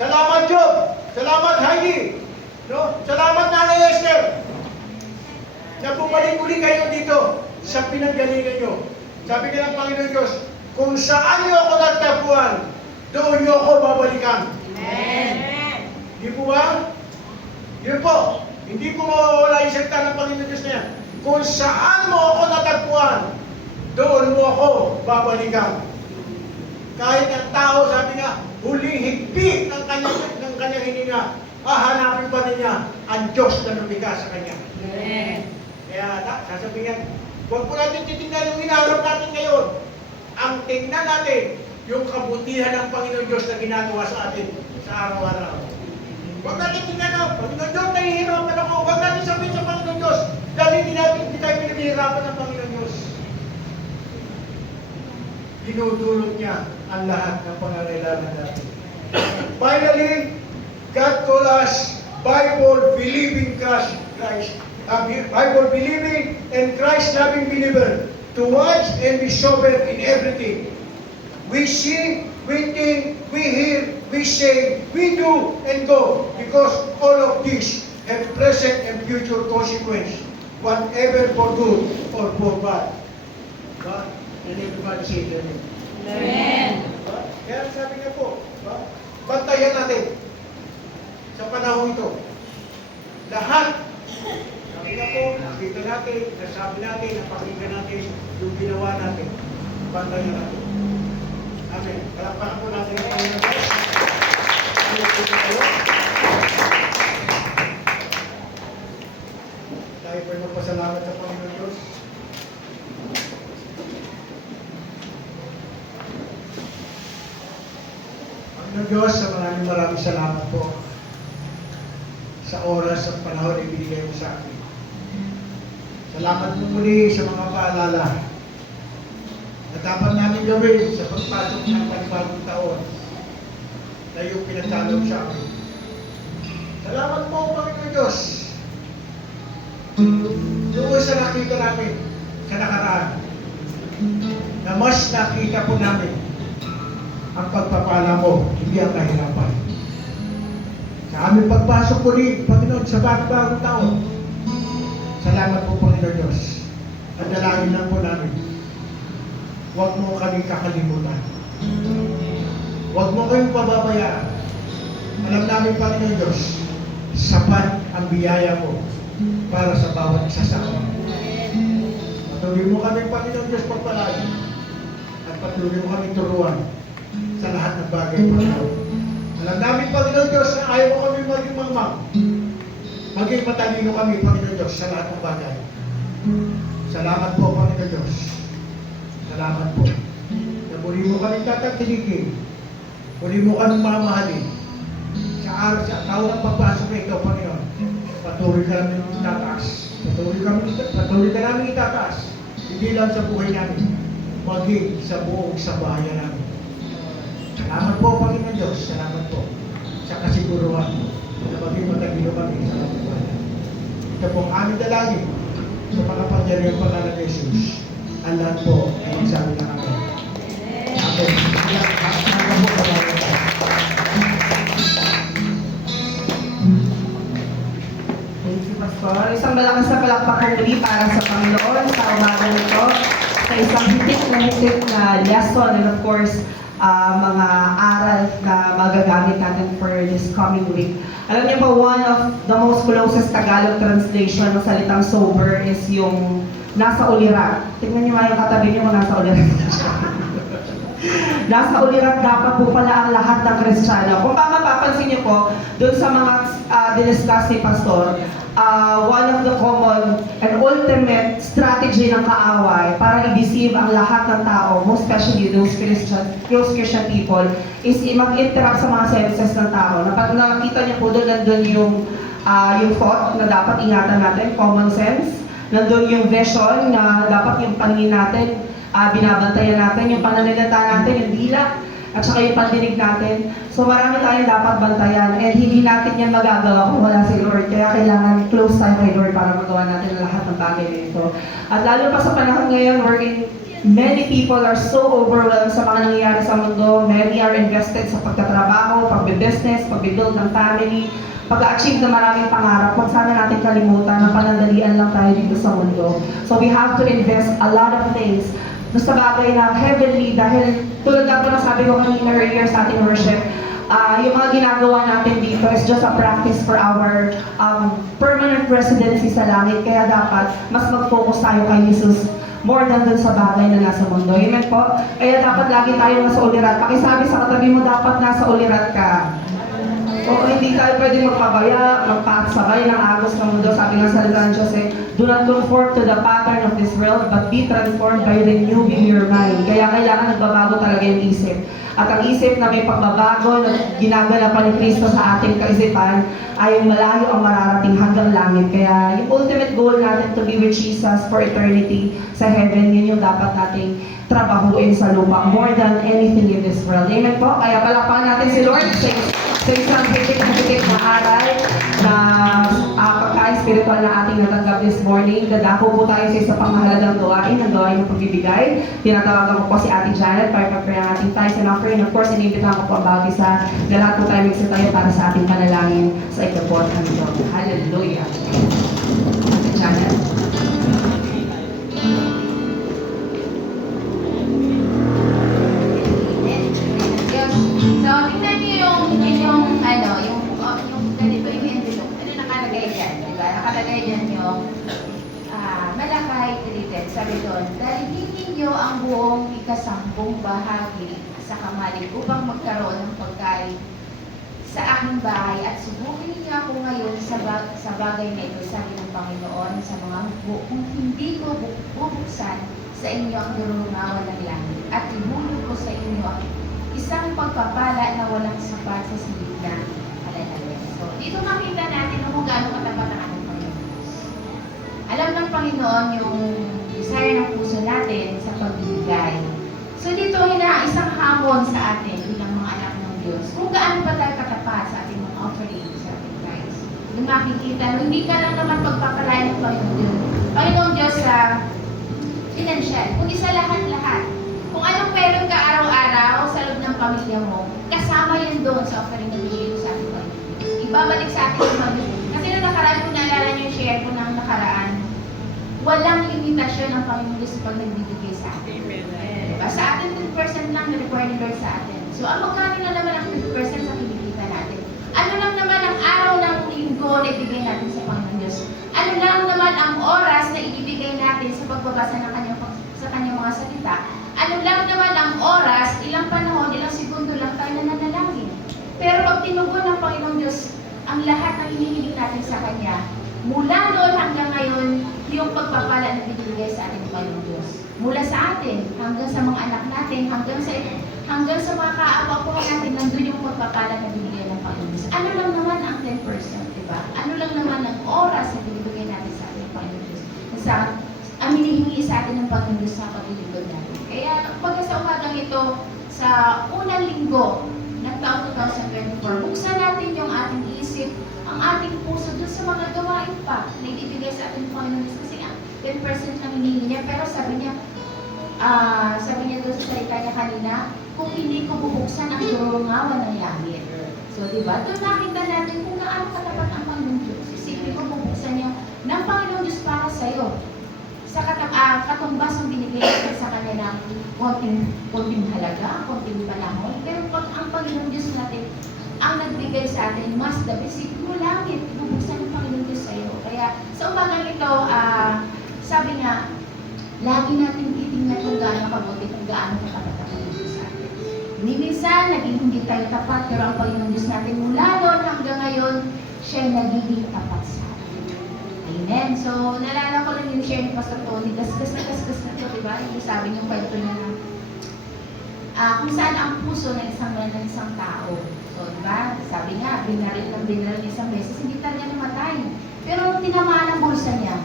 Salamat Job! Salamat Heidi! No? Salamat Nanay Esther! Na bumalik uli kayo dito sa pinanggalingan nyo. Sabi nga ng Panginoon Diyos, kung saan nyo ako nagtapuan, doon nyo ako babalikan. Amen. Di po ba? Yun po. Hindi ko mawawala yung salita ng Panginoon Diyos na yan. Kung saan mo ako natagpuan, doon mo ako babalikan. Kahit ang tao, sabi nga, huling higpit ng kanyang hininga, hahanapin pa niya ang Diyos na lumikha sa kanya. Amen. Kaya sasabihin, huwag po natin titingnan yung hinaharap natin ngayon. Ang tingnan natin, yung kabutihan ng Panginoon Diyos na ginagawa sa atin sa araw-araw. Huwag natin tingnan, Panginoon Diyos, nahihirapan ako. Huwag natin sabihin sa Panginoon Diyos, dahil hindi tayo pinahihirapan ng Panginoon Diyos. Dinudulot niya ang lahat ng pangangailangan natin. Finally, God called us Bible-believing Christ. Bible-believing and Christ-loving believer to watch and be sober in everything. We see, we think, we hear, we say, we do, and go, because all of this have present and future consequence, whatever for good or for bad. But, and everybody say amen. Amen. Kaya sabi nga po, bantayan natin sa panahon ito. Lahat, sabi nga po, nakita natin, nasabi natin, napakinggan natin, yung ginawa natin, bantayan natin. Amen. Palakpakan po natin ang Panginoon Diyos. Ano po tayo? Tayo po magpasalamat sa Panginoon Diyos. Panginoon Diyos, sa maraming salamat po sa oras at panahon na ibinigay mo sa akin. Salamat po muli sa mga paalala na dapat namin gawin sa pagpasok ng panibagong taon na iyong pinagdalog sa amin. Salamat po, Panginoon Diyos. Doon sa nakita namin sa nakaraan na mas nakita po namin ang pagpapala mo, hindi ang kahirapan. Sa aming pagpasok muli, Panginoon, sa bagong taon, salamat po, Panginoon Diyos. At dalangin lang po namin, huwag mo kami kakalimutan. Huwag mo kayong pababayaan. Alam namin, Panginoon Diyos, sapat ang biyaya mo para sa bawat isa sa amin. Patuloy mo kami, Panginoon Diyos, pagpalain. At patuloy mo kami turuan sa lahat ng bagay, Panginoon. Alam namin, Panginoon Diyos, na ayaw mo kami maging mangmang. Maging matalino kami, Panginoon Diyos, sa lahat ng bagay. Salamat po, Panginoon Diyos. Salamat po. Na muli mo kami tatagtilikin. Muli mo kami mamahalin. Sa araw, sa taon ng pagpasok na ikaw, Panginoon, patuloy ka namin itataas. Patuloy ka namin itataas. Hindi lang sa buhay namin, maging sa buong sambahayan namin. Salamat po, Panginoon Diyos. Salamat po sa kasiguruhan mo. na maging matagino kami sa katotohanan. Ito pong aming dalangin sa pangkapangyarihan pangalan ng Jesus. Ang lahat po ay magsabi na kami. Amen. Hanggang po kapag Thank you, Pastor. Isang malakas na palakpakan muli para sa Panginoon sa umaga nito. Sa isang hitik na lesson and of course, mga aral na magagamit natin for this coming week. Alam niyo po, one of the most closest Tagalog translation ng salitang sober is yung nasa ulirat. Tingnan niyo nga yung katabi niyo kung nasa ulirat. Nasa ulirat dapat po pala ang lahat ng Kristiyano. Kung mapapansin niyo po, doon sa mga diniscuss ni Pastor, one of the common and ultimate strategy ng kaaway para i-deceive ang lahat ng tao, most especially those Christian people, is mag-interrupt sa mga senses ng tao. Nakita niyo po doon, nandun yung thought na dapat ingatan natin, common sense. Nandun yung vision na dapat yung paningin natin, binabantayan natin, yung pananalita natin, yung dila, at saka yung pandinig natin. So marami tayong dapat bantayan and hindi natin yan magagawa kung wala si Lord. Kaya kailangan close tayo kay Lord para magawa natin ang lahat ng bagay na ito. At lalo pa sa panahon ngayon wherein many people are so overwhelmed sa mga nangyayari sa mundo. Many are invested sa pagtatrabaho, pagbe-business, pagbe-build ng family, pag-achieve na maraming pangarap. Huwag sana natin kalimutan na panandalian lang tayo dito sa mundo. So we have to invest a lot of things sa bagay na heavenly dahil tulad na po na sabi ko kanina earlier sa ating worship, yung mga ginagawa natin dito is just a practice for our permanent residency sa langit. Kaya dapat mas mag-focus tayo kay Jesus more than dun sa bagay na nasa mundo. Amen po? Kaya dapat lagi tayo nasa ulirat. Pakisabi sa katabi mo, dapat nasa ulirat ka. O hindi tayo pwede magpabaya, magpasabay ng agos ng mundo. Sabi nga sa salita ng Diyos do not conform to the pattern of this world, but be transformed by renewing your mind. Kaya kailangan nagbabago talaga yung isip. At ang isip na may pagbabago na ginaganapan ni Kristo sa ating kaisipan ay malayo ang mararating hanggang langit. Kaya yung ultimate goal natin to be with Jesus for eternity sa heaven, yun yung dapat nating trabahuin sa lupa more than anything in this world. Amen po? Kaya palakpakan natin si Lord sa isang higit na aral na pagkain spiritual na ating natanggap this morning. Dadako po tayo sa isa pang mahalagang gawain, ang gawain ng pagbibigay. Tinatawagan ko po si Ate Janet para mag-pray ang ating tithes and offering. Of course, inibitahan ko po ang bawat isa na lahat po tayo magsitayo para sa ating panalangin sa ikapot ng Diyos. Hallelujah! Ate Janet. So, tingnan niyo yung ganito, yung envelope. Ano nakalagay dyan? Diba? Nakalagay dyan yung Malakay treated. Sabi doon, dalhin ninyo ang buong ikasampung bahagi sa kamalig upang magkaroon ng pagkain sa aking bahay at subukin niyo ako ngayon sa bagay na ito, sabi ng Panginoon, sa mga hukbo, kung hindi ko bubuksan sa inyo ang durungawan ng langit at ihulog ko sa inyo ang isang pagpapala na walang sapat sa silid na alalayan. So, dito makita natin kung gaano katapat ang ating Panginoon. Alam ng Panginoon yung desire ng puso natin sa pagbibigay. So, dito isang hamon sa atin bilang mga anak ng Diyos. Kung gaano pa tayo katapat sa ating mga offering sa ating tithes. Yung makikita, hindi ka lang naman pagpapalain ng Panginoon Diyos sa financial. Kung isa lahat-lahat. Kung anong meron ka araw-araw sa loob ng pamilya mo, kasama yun doon sa offering na bigay mo sa ating Panginoon. Ibabalik sa ating Panginoon. Kasi nung nakaraan, kung naalala niyo yung share ko ng nakaraan, walang limitasyon ang Panginoon Diyos pag nagbibigay sa atin. Diba? Sa atin, 10% lang na-require ni Lord sa atin. So, ang magkano na naman ang 50% sa kinikita natin? Ano lang naman ang araw ng linggo na ibigay natin sa Panginoon Diyos? Ano lang naman ang oras na ibibigay natin sa pagbabasa ng kanyang mga salita? Ano lang naman ang oras, ilang panahon, ilang segundo lang tayo nananalangin. Pero pag tinugon ng Panginoong Diyos ang lahat ng hinihiling natin sa Kanya, mula noon hanggang ngayon, yung pagpapala na binibigay sa ating Panginoong Diyos. Mula sa atin, hanggang sa mga anak natin, hanggang sa mga kaawa-awa natin, nandun yung pagpapala na binibigay ng Panginoong Diyos. Ano lang naman ang 10%, diba? Ano lang naman ang oras na binibigay natin sa ating Panginoong Diyos? Ang hinihingi sa atin ng Panginoong Diyos sa paglilingkod natin. Kaya pagka sa umagang ito, sa unang linggo ng taong 2024. Buksan natin yung ating isip, ang ating puso dun sa mga gawain pa na ibibigay sa ating Panginoon Diyos. Kasi nga, 10% lang hinihingi niya, pero sabi niya doon sa salita niya kanina, kung hindi ko bubuksan ang durungawan ng langit. So, di ba? Doon nakita natin kung gaano katapat ang Panginoon Diyos. Isipin ko bubuksan niya ng Panginoon Diyos para sa'yo. Sa katumbas ang binigay natin sa kanya ng konting halaga, konting panahon. Pero pag ang Panginoon Diyos natin ang nagbigay sa atin, mas the best, mo langit, bubuksan ng Panginoon Diyos sa'yo. Kaya sa umagang ito, sabi nga, lagi natin titingnan kung gaano kabuti, kung gaano katapat ang Panginoon Diyos sa atin. Minsan, naging hindi tayo tapat, pero ang Panginoon Diyos natin mula noon hanggang ngayon, siya nagiging tapat sa atin. Amen. So, naalala ko lang yung share ni Pastor Tony, gasgas na to, diba? Yung sabi niyo kwento niya na kung saan ang puso ng isang tao. So, diba? Sabi nga, binaril isang beses, hindi talaga namatay. Pero tinamaan ang bulsa niya.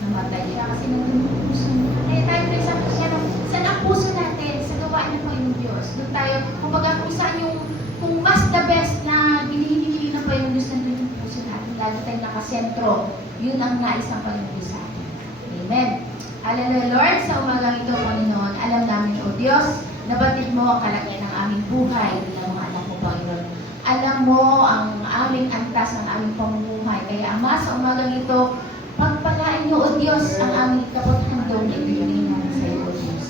Namatay siya kasi nandun yung puso niya. Kaya tayo present siya ng saan ang puso natin sa gawain ng Panginoon Diyos. Doon tayo, kumbaga kung saan yung, kung mas the best na hinihingi ng Panginoon Diyos, nandun yung puso natin. Lagi tayong nakasentro. Yun ang nais ng Panginoon Diyos sa atin. Amen. Hallelujah, Lord, sa umagang ito, Panginoon, alam namin, O Diyos, nabatid mo ang kalagyan ng aming buhay bilang mga anak mo, Panginoon. Alam mo ang aming antas, ang aming pamumuhay. Kaya, Ama, sa umagang ito, pagpalain niyo, O Diyos, ang aming kapathandong na ibigay namin sa iyo, O Diyos.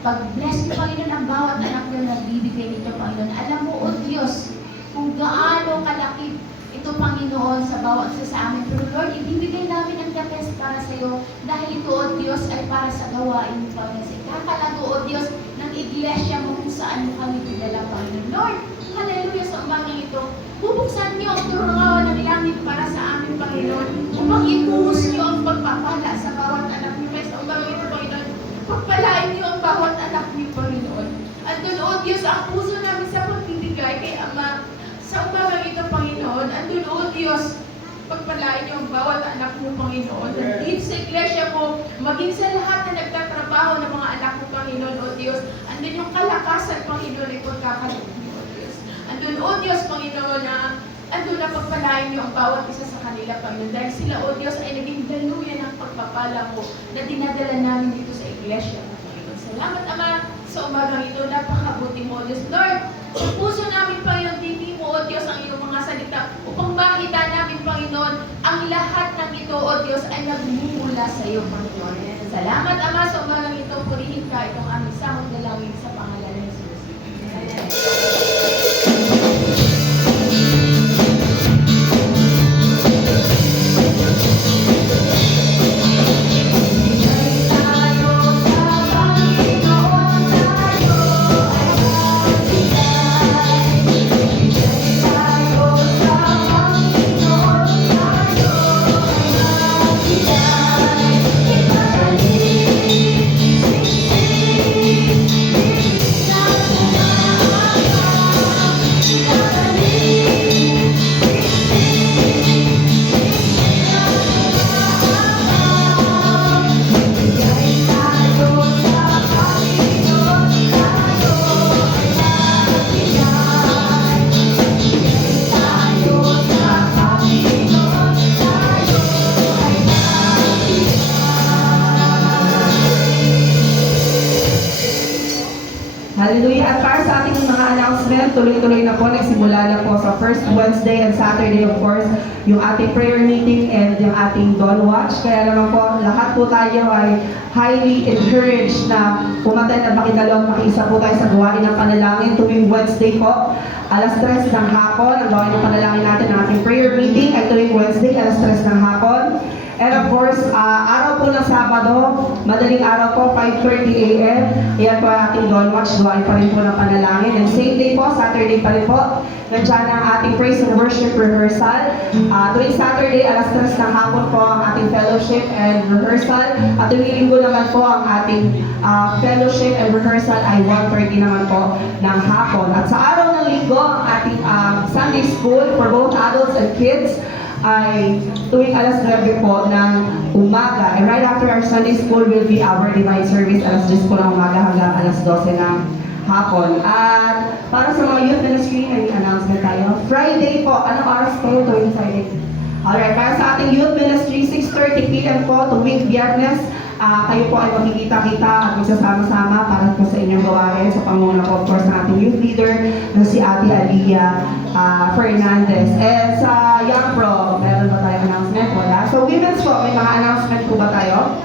Pag-bless niyo, Panginoon, ang bawat anak niyo na bibigay nito, Panginoon. Alam mo, O Diyos, kung gaano kalaki ito, Panginoon, sa bawat isa sa amin. Pero Lord, ibibigay namin ang the best para sa iyo dahil ito, O Diyos, ay para sa gawain mo, Panginoon. Sa ikakalago, O Diyos, ng iglesia mo kung saan mo kami pinala, Panginoon. Lord, hallelujah, sa umagang ito, bubuksan niyo ang durungawan ng langit para sa amin, Panginoon, upang ibuhos niyo ang pagpapala sa bawat anak niyo. Kaya sa umagang ito, Panginoon, pagpalain niyo ang bawat anak niyo, Panginoon. Andun, O Diyos, ang puso namin sa pagbibigay kay Ama. Sa umagang ito, Panginoon, andun, O Diyos, pagpalain niyo ang bawat anak mo, Panginoon. Dito sa iglesia mo, maging sa lahat na nagtatrabaho ng mga anak mo, Panginoon, O Diyos, andun yung kalakasan, Panginoon, ay pagkakaloob mo, O Diyos. Andun, O Diyos, Panginoon, na andun na pagpalain niyo ang bawat isa sa kanila, Panginoon. Dahil sila, O Diyos, ay naging daluyan ng pagpapala mo na dinadala namin dito sa iglesia mo, Panginoon. Salamat, Ama, sa umagang ito, napakabuti mo, O Diyos. Lord, sa puso namin, Panginoon, hindi mo, O Diyos, ang iyong mga salita upang makita namin, Panginoon, ang lahat ng ito, O Diyos, ay nagmumula sa iyo, Panginoon. Salamat, Ama, sa umagang ito, purihin ka itong aming sahod na langit sa pangalan ng Jesus. Amen. Hallelujah. At para sa ating mga announcement, tuloy-tuloy na po, nagsimula na po sa first Wednesday and Saturday, of course, yung ating prayer meeting and yung ating dawn watch. Kaya naman po, lahat po tayo ay highly encouraged na pumatay na makidalo at makiisa po tayo sa gawain ng panalangin tuwing Wednesday po. Alas 3 ng hapon, ang gawain ng panalangin natin ng ating prayer meeting ay tuwing Wednesday, alas 3 ng hapon. And of course, araw po ng Sabado, madaling araw po, 5:30 a.m. Yan po ang ating dawn watch, gawain pa rin po ng panalangin. And same day po, Saturday pa rin po, nandiyan ang ating praise and worship rehearsal. Tuwing Saturday, alas 3 ng hapon po ang ating fellowship and rehearsal. At tuwing linggo naman po ang ating fellowship and rehearsal ay 1:30 naman po ng hapon. At sa araw ng linggo, ang ating Sunday school for both adults and kids ay tuwing alas 9 po ng umaga. And right after our Sunday school will be our divine service, alas 10 po ng umaga hanggang alas 12 ng hapon. At para sa mga youth ministry, may announcement tayo. Friday po, anong oras kayo tuwing Friday? Alright, para sa ating youth ministry, 6:30 p.m. po tuwing Biyernes. Kayo po ay magkikita-kita at magsasama-sama para po sa inyong gawain sa panguna po, of course, ng ating youth leader na si Ate Aliyah Fernandez. And sa Young Pro, meron ba tayong announcement? Wala. So women's po, may mga announcement po ba tayo?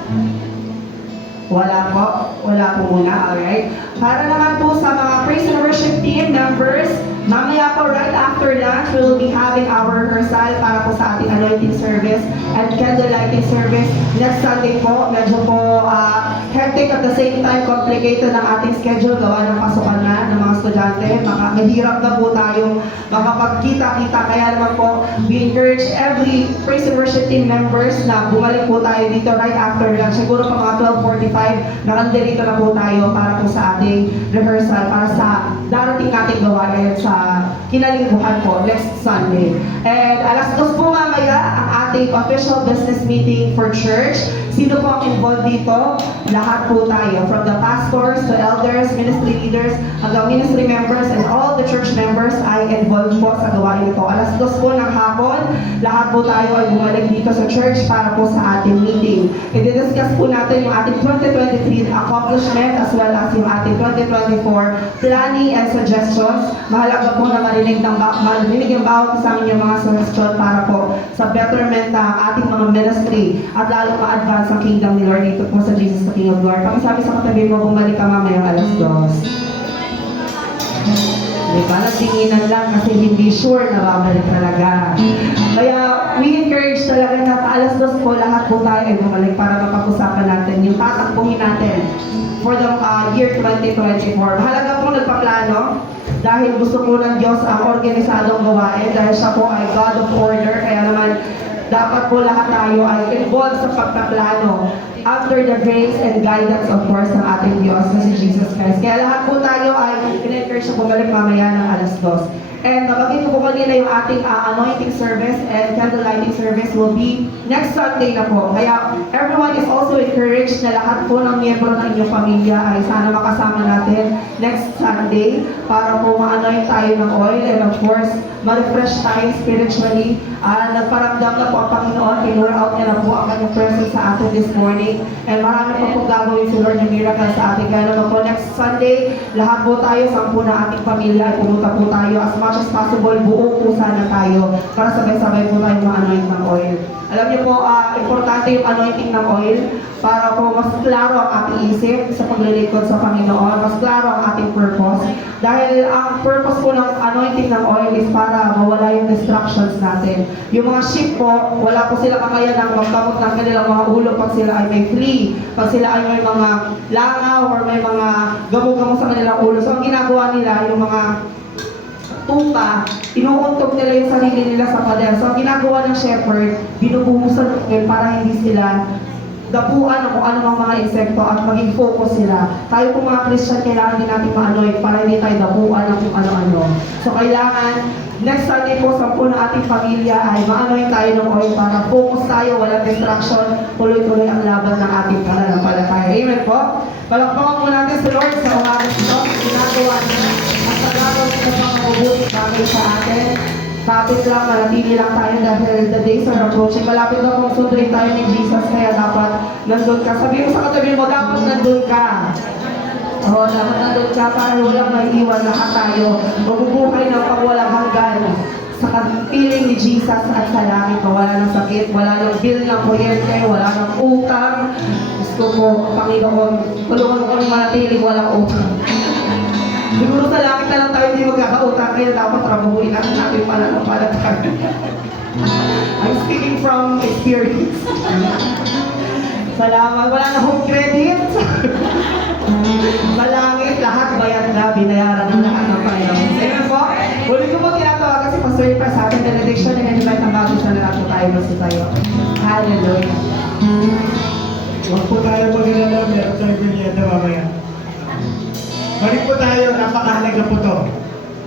Wala po. Wala po muna. Alright. Para naman po sa mga praise and worship team members, mamaya po right after lunch, we will be having our rehearsal para po sa ating anointing service and candle lighting service. Next Sunday po, medyo po hectic at the same time complicated ang ating schedule gawa ng pasukan na ng mga estudyante. Mahirap na po tayong makapagkita-kita. Kaya naman po, we encourage every praise and worship team members na bumalik po tayo dito right after lunch. Siguro pa mga 12:45, nakandito na po tayo para po sa ating rehearsal para sa darating nating gawain sa kinalingkuhan po next Sunday. And alas 2 po mamaya ang ating official business meeting for church. Sino po ang involved dito? Lahat po tayo. From the pastors to elders, ministry leaders, hanggang ministry members and all the church members ay involved po sa gawain ito. Alas 2 po ng hapon, lahat po tayo ay bumalik dito sa church para po sa ating meeting. I-discuss po natin yung ating 2023 accomplishment as well as yung ating 2024 planning and suggestions. Mahalaga po na marinig yung bawat isa yung mga suggestion para po sa betterment ng ating mga ministry at lalo ma-advance ang kingdom ni Lord dito po sa Jesus the King of Glory. Pakisabi sa katabi mo, bumalik ka mamaya alas 2. Diba? Nagtinginan lang kasi hindi sure na babalik talaga. Kaya we encourage talaga na alas 2 po lahat po tayo ay bumalik para mapag-usapan natin yung tatakbuhin natin for the year 2024. Mahalaga po nagpaplano dahil gusto po ng Diyos ang organisadong gawain dahil siya po ay God of order. Kaya naman dapat po lahat tayo ay involved sa pagpaplano under the grace and guidance of course ng ating Diyos na si Jesus Christ. Kaya lahat po tayo ay in-encourage na bumalik mamaya ng alas 2. And nabagay ko po kanina yung ating anointing service and candle lighting service will be next Sunday na po. Kaya everyone is also encouraged na lahat po ng miyembro ng inyong pamilya ay sana makasama natin next Sunday para po ma-anoint tayo ng oil and of course ma-refresh tayo spiritually. Nagparamdam na po ang Panginoon, pinur out niya na po ang kanyang presence sa atin this morning. And marami pa po gagawin si Lord ng miracle sa atin. Kaya naman po next Sunday, lahat po tayo, 10 na ating pamilya ay pumunta po tayo as much as possible, buo po sana tayo para sabay-sabay po tayo ma-anoint ng oil. Alam niyo po, importante yung anointing ng oil para po mas klaro ang ating isip sa paglilingkod sa Panginoon, mas klaro ang ating purpose. Dahil ang purpose po ng anointing ng oil is para mawala yung distractions natin. Yung mga sheep po, wala po sila kakayanang magkamot ng kanilang mga ulo pag sila ay may flea, pag sila ay may mga langaw or may mga gamo-gamo sa kanilang ulo. So ang ginagawa nila, yung mga tuka, inuuntog nila yung sarili nila sa pader. So, ang ginagawa ng shepherd, binubuhusan ng oil para hindi sila dapuan o kung ano mga insekto at maging focus sila. Tayo po mga Christian, kailangan din natin ma-anoint para hindi tayo dapuan ng kung ano-ano. So, kailangan, next Sunday po, 10 na ating pamilya ay ma-anoint tayo ng oil para focus tayo, walang distraction, tuloy-tuloy ang laban ng ating pananampalataya. Amen po? Palakpakan po natin sa Lord sa umagas ito, ginagawa niya at pagkakaroon sa mga mabubuting bagay sa atin. Kapit lang, manatili lang tayo dahil the days are approaching. Malapit na kung sunduin tayo ni Jesus, kaya dapat nandun ka. Sabi mo sa katabi mo, dapat nandun ka. Oo, dapat nandun ka para walang maiiwan lahat tayo. Mabubuhay ng pagwalang hanggan sa kapiling ni Jesus at sa langit. Wala ng sakit, wala ng bill ng kuryente, wala ng utang. Gusto ko, Panginoon, tulungan ko ng manatili, walang utang. Siguro sa langit na lang tayo hindi magkakautang, kaya dapat trabahuin natin natin pananampalataya. I'm speaking from experience. Salamat. Wala na home credit. Sa langit, lahat bayad na, binayaran ng lahat ng Panginoon. Amen po. Huli ko po tinatawagan si Pastor Ipa sa ating benediction and invite ang bago siya na natin tayo gusto tayo. Hallelujah. Huwag po tayo mag-alala, meron tayo binyenda mamaya. Balik po tayo, napakahalaga po to.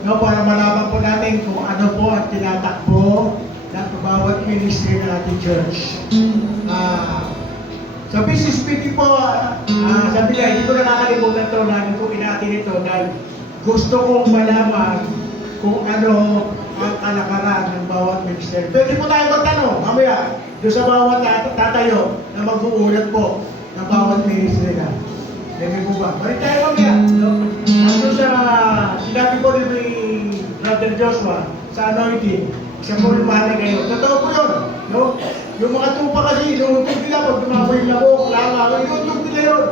No, para malaman po natin kung ano po ang tinatakbo ng bawat ministry ng ating church. Sa business meeting po, sabi niya, hindi ko nakakalimutan to, lagi ko inatin ito dahil gusto kong malaman kung ano ang kalakaran ng bawat minister. Pwede po tayo magtanong, mamaya, doon sa bawat tatayo na mag-uulat po ng bawat minister na. Pwede po ba? Balik tayo mamaya. No? Ano sa sinabi ko rin ni Brother Joshua sa anointing, siya po yung mahalaga yun. Totoo po yun. No? Yung mga tupa kasi, inuuntog nila pag tumamoy yung labok, lama, inuuntog nila yun.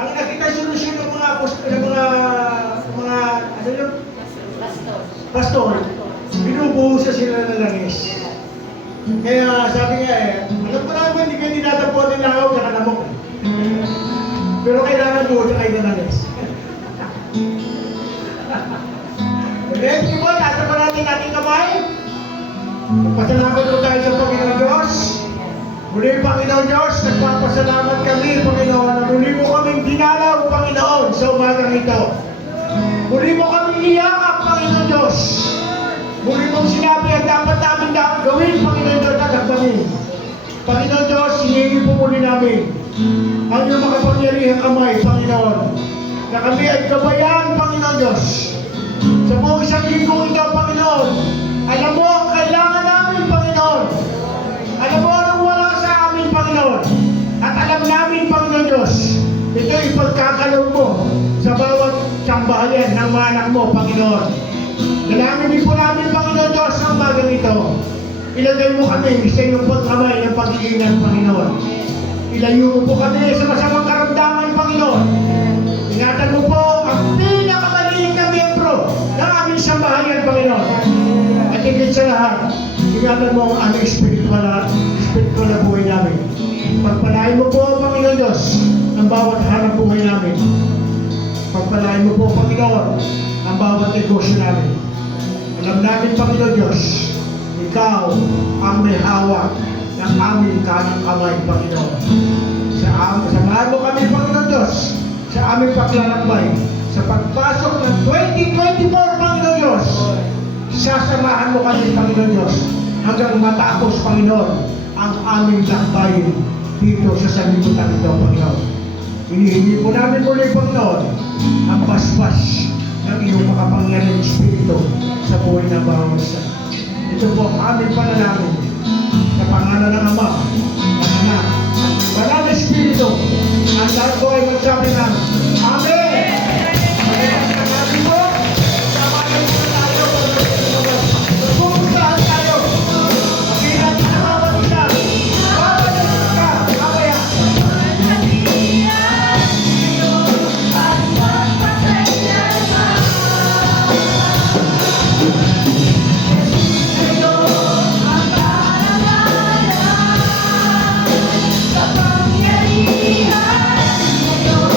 Ang nakita solusyon ng mga ano yun? Pastor, binubuhusan sila ng langis. Kaya sabi nga alam ko naman hindi kayo dinatapuan ng langaw sa lamok. Pero kailangan buhusan kayo ng langis. Let's keep on, nasa pa natin ating kamay. Magpasalamat po tayo sa Panginoon Diyos. Muli, Panginoon Diyos, nagpapasalamat kami, Panginoon, na muli mo kaming dinalaw, Panginoon, sa umagang ito. Muli mo kaming niyakap, Panginoon Diyos. Muli mong sinabi ang dapat namin gawin, Panginoon Diyos, at agawin. Panginoon Diyos, hinihingi po muli namin ang iyong makapangyarihang kamay, Panginoon, na kami ay gabayan, Panginoon Diyos. Sa buong isang linggo ito, Panginoon, alam mo ang kailangan namin, Panginoon. Alam mo anong wala sa amin, Panginoon. At alam namin, Panginoon Diyos, ito ipagkakalaw mo sa bawat sambahayan ng mga anak mo, Panginoon. Dalangin din po namin, Panginoon Diyos, ang bagang ito. Ilagay mo kami sa iyong pagkamay ng pag-iingat, Panginoon. Ilayo mo po kami sa masamang karamdaman, Panginoon. Ingatan mo po ang pinakamaliit na miyembro ng aming sambahayan, Panginoon. At higit sa lahat, ingatan mo ang aming spiritual na buhay namin. Pagpalain mo po, Panginoon Diyos, ang bawat hanap buhay namin. Pagpalain mo po, Panginoon, ang bawat negosyo namin. Alam namin, Panginoon Diyos, Ikaw ang may hawak ng aming kanang kamay, Panginoon. Samahan mo kami, Panginoon Diyos, sa aming paglalakbay, sa pagpasok ng 2024, Panginoon Diyos. Sasamahan mo kami, Panginoon Diyos, hanggang matapos, Panginoon, ang aming lakbayin dito sa sanlibutan ito, Panginoon. Hinihingi po namin muli, Panginoon, ang basbas ng iyong makapangyarihang Espiritu sa buhay ng bawat isa. Ito po ang aming panalangin sa pangalan ng Ama, ng Anak, ng Banal na Espiritu. Ang lahat po ay magsabi ng Amen! Sabi po, samahan po tayo. Magpupuntahan tayo. Mabilang na bawat isa. Bawat isa. Mamaya. Kapangyarihan ngayon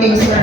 writings na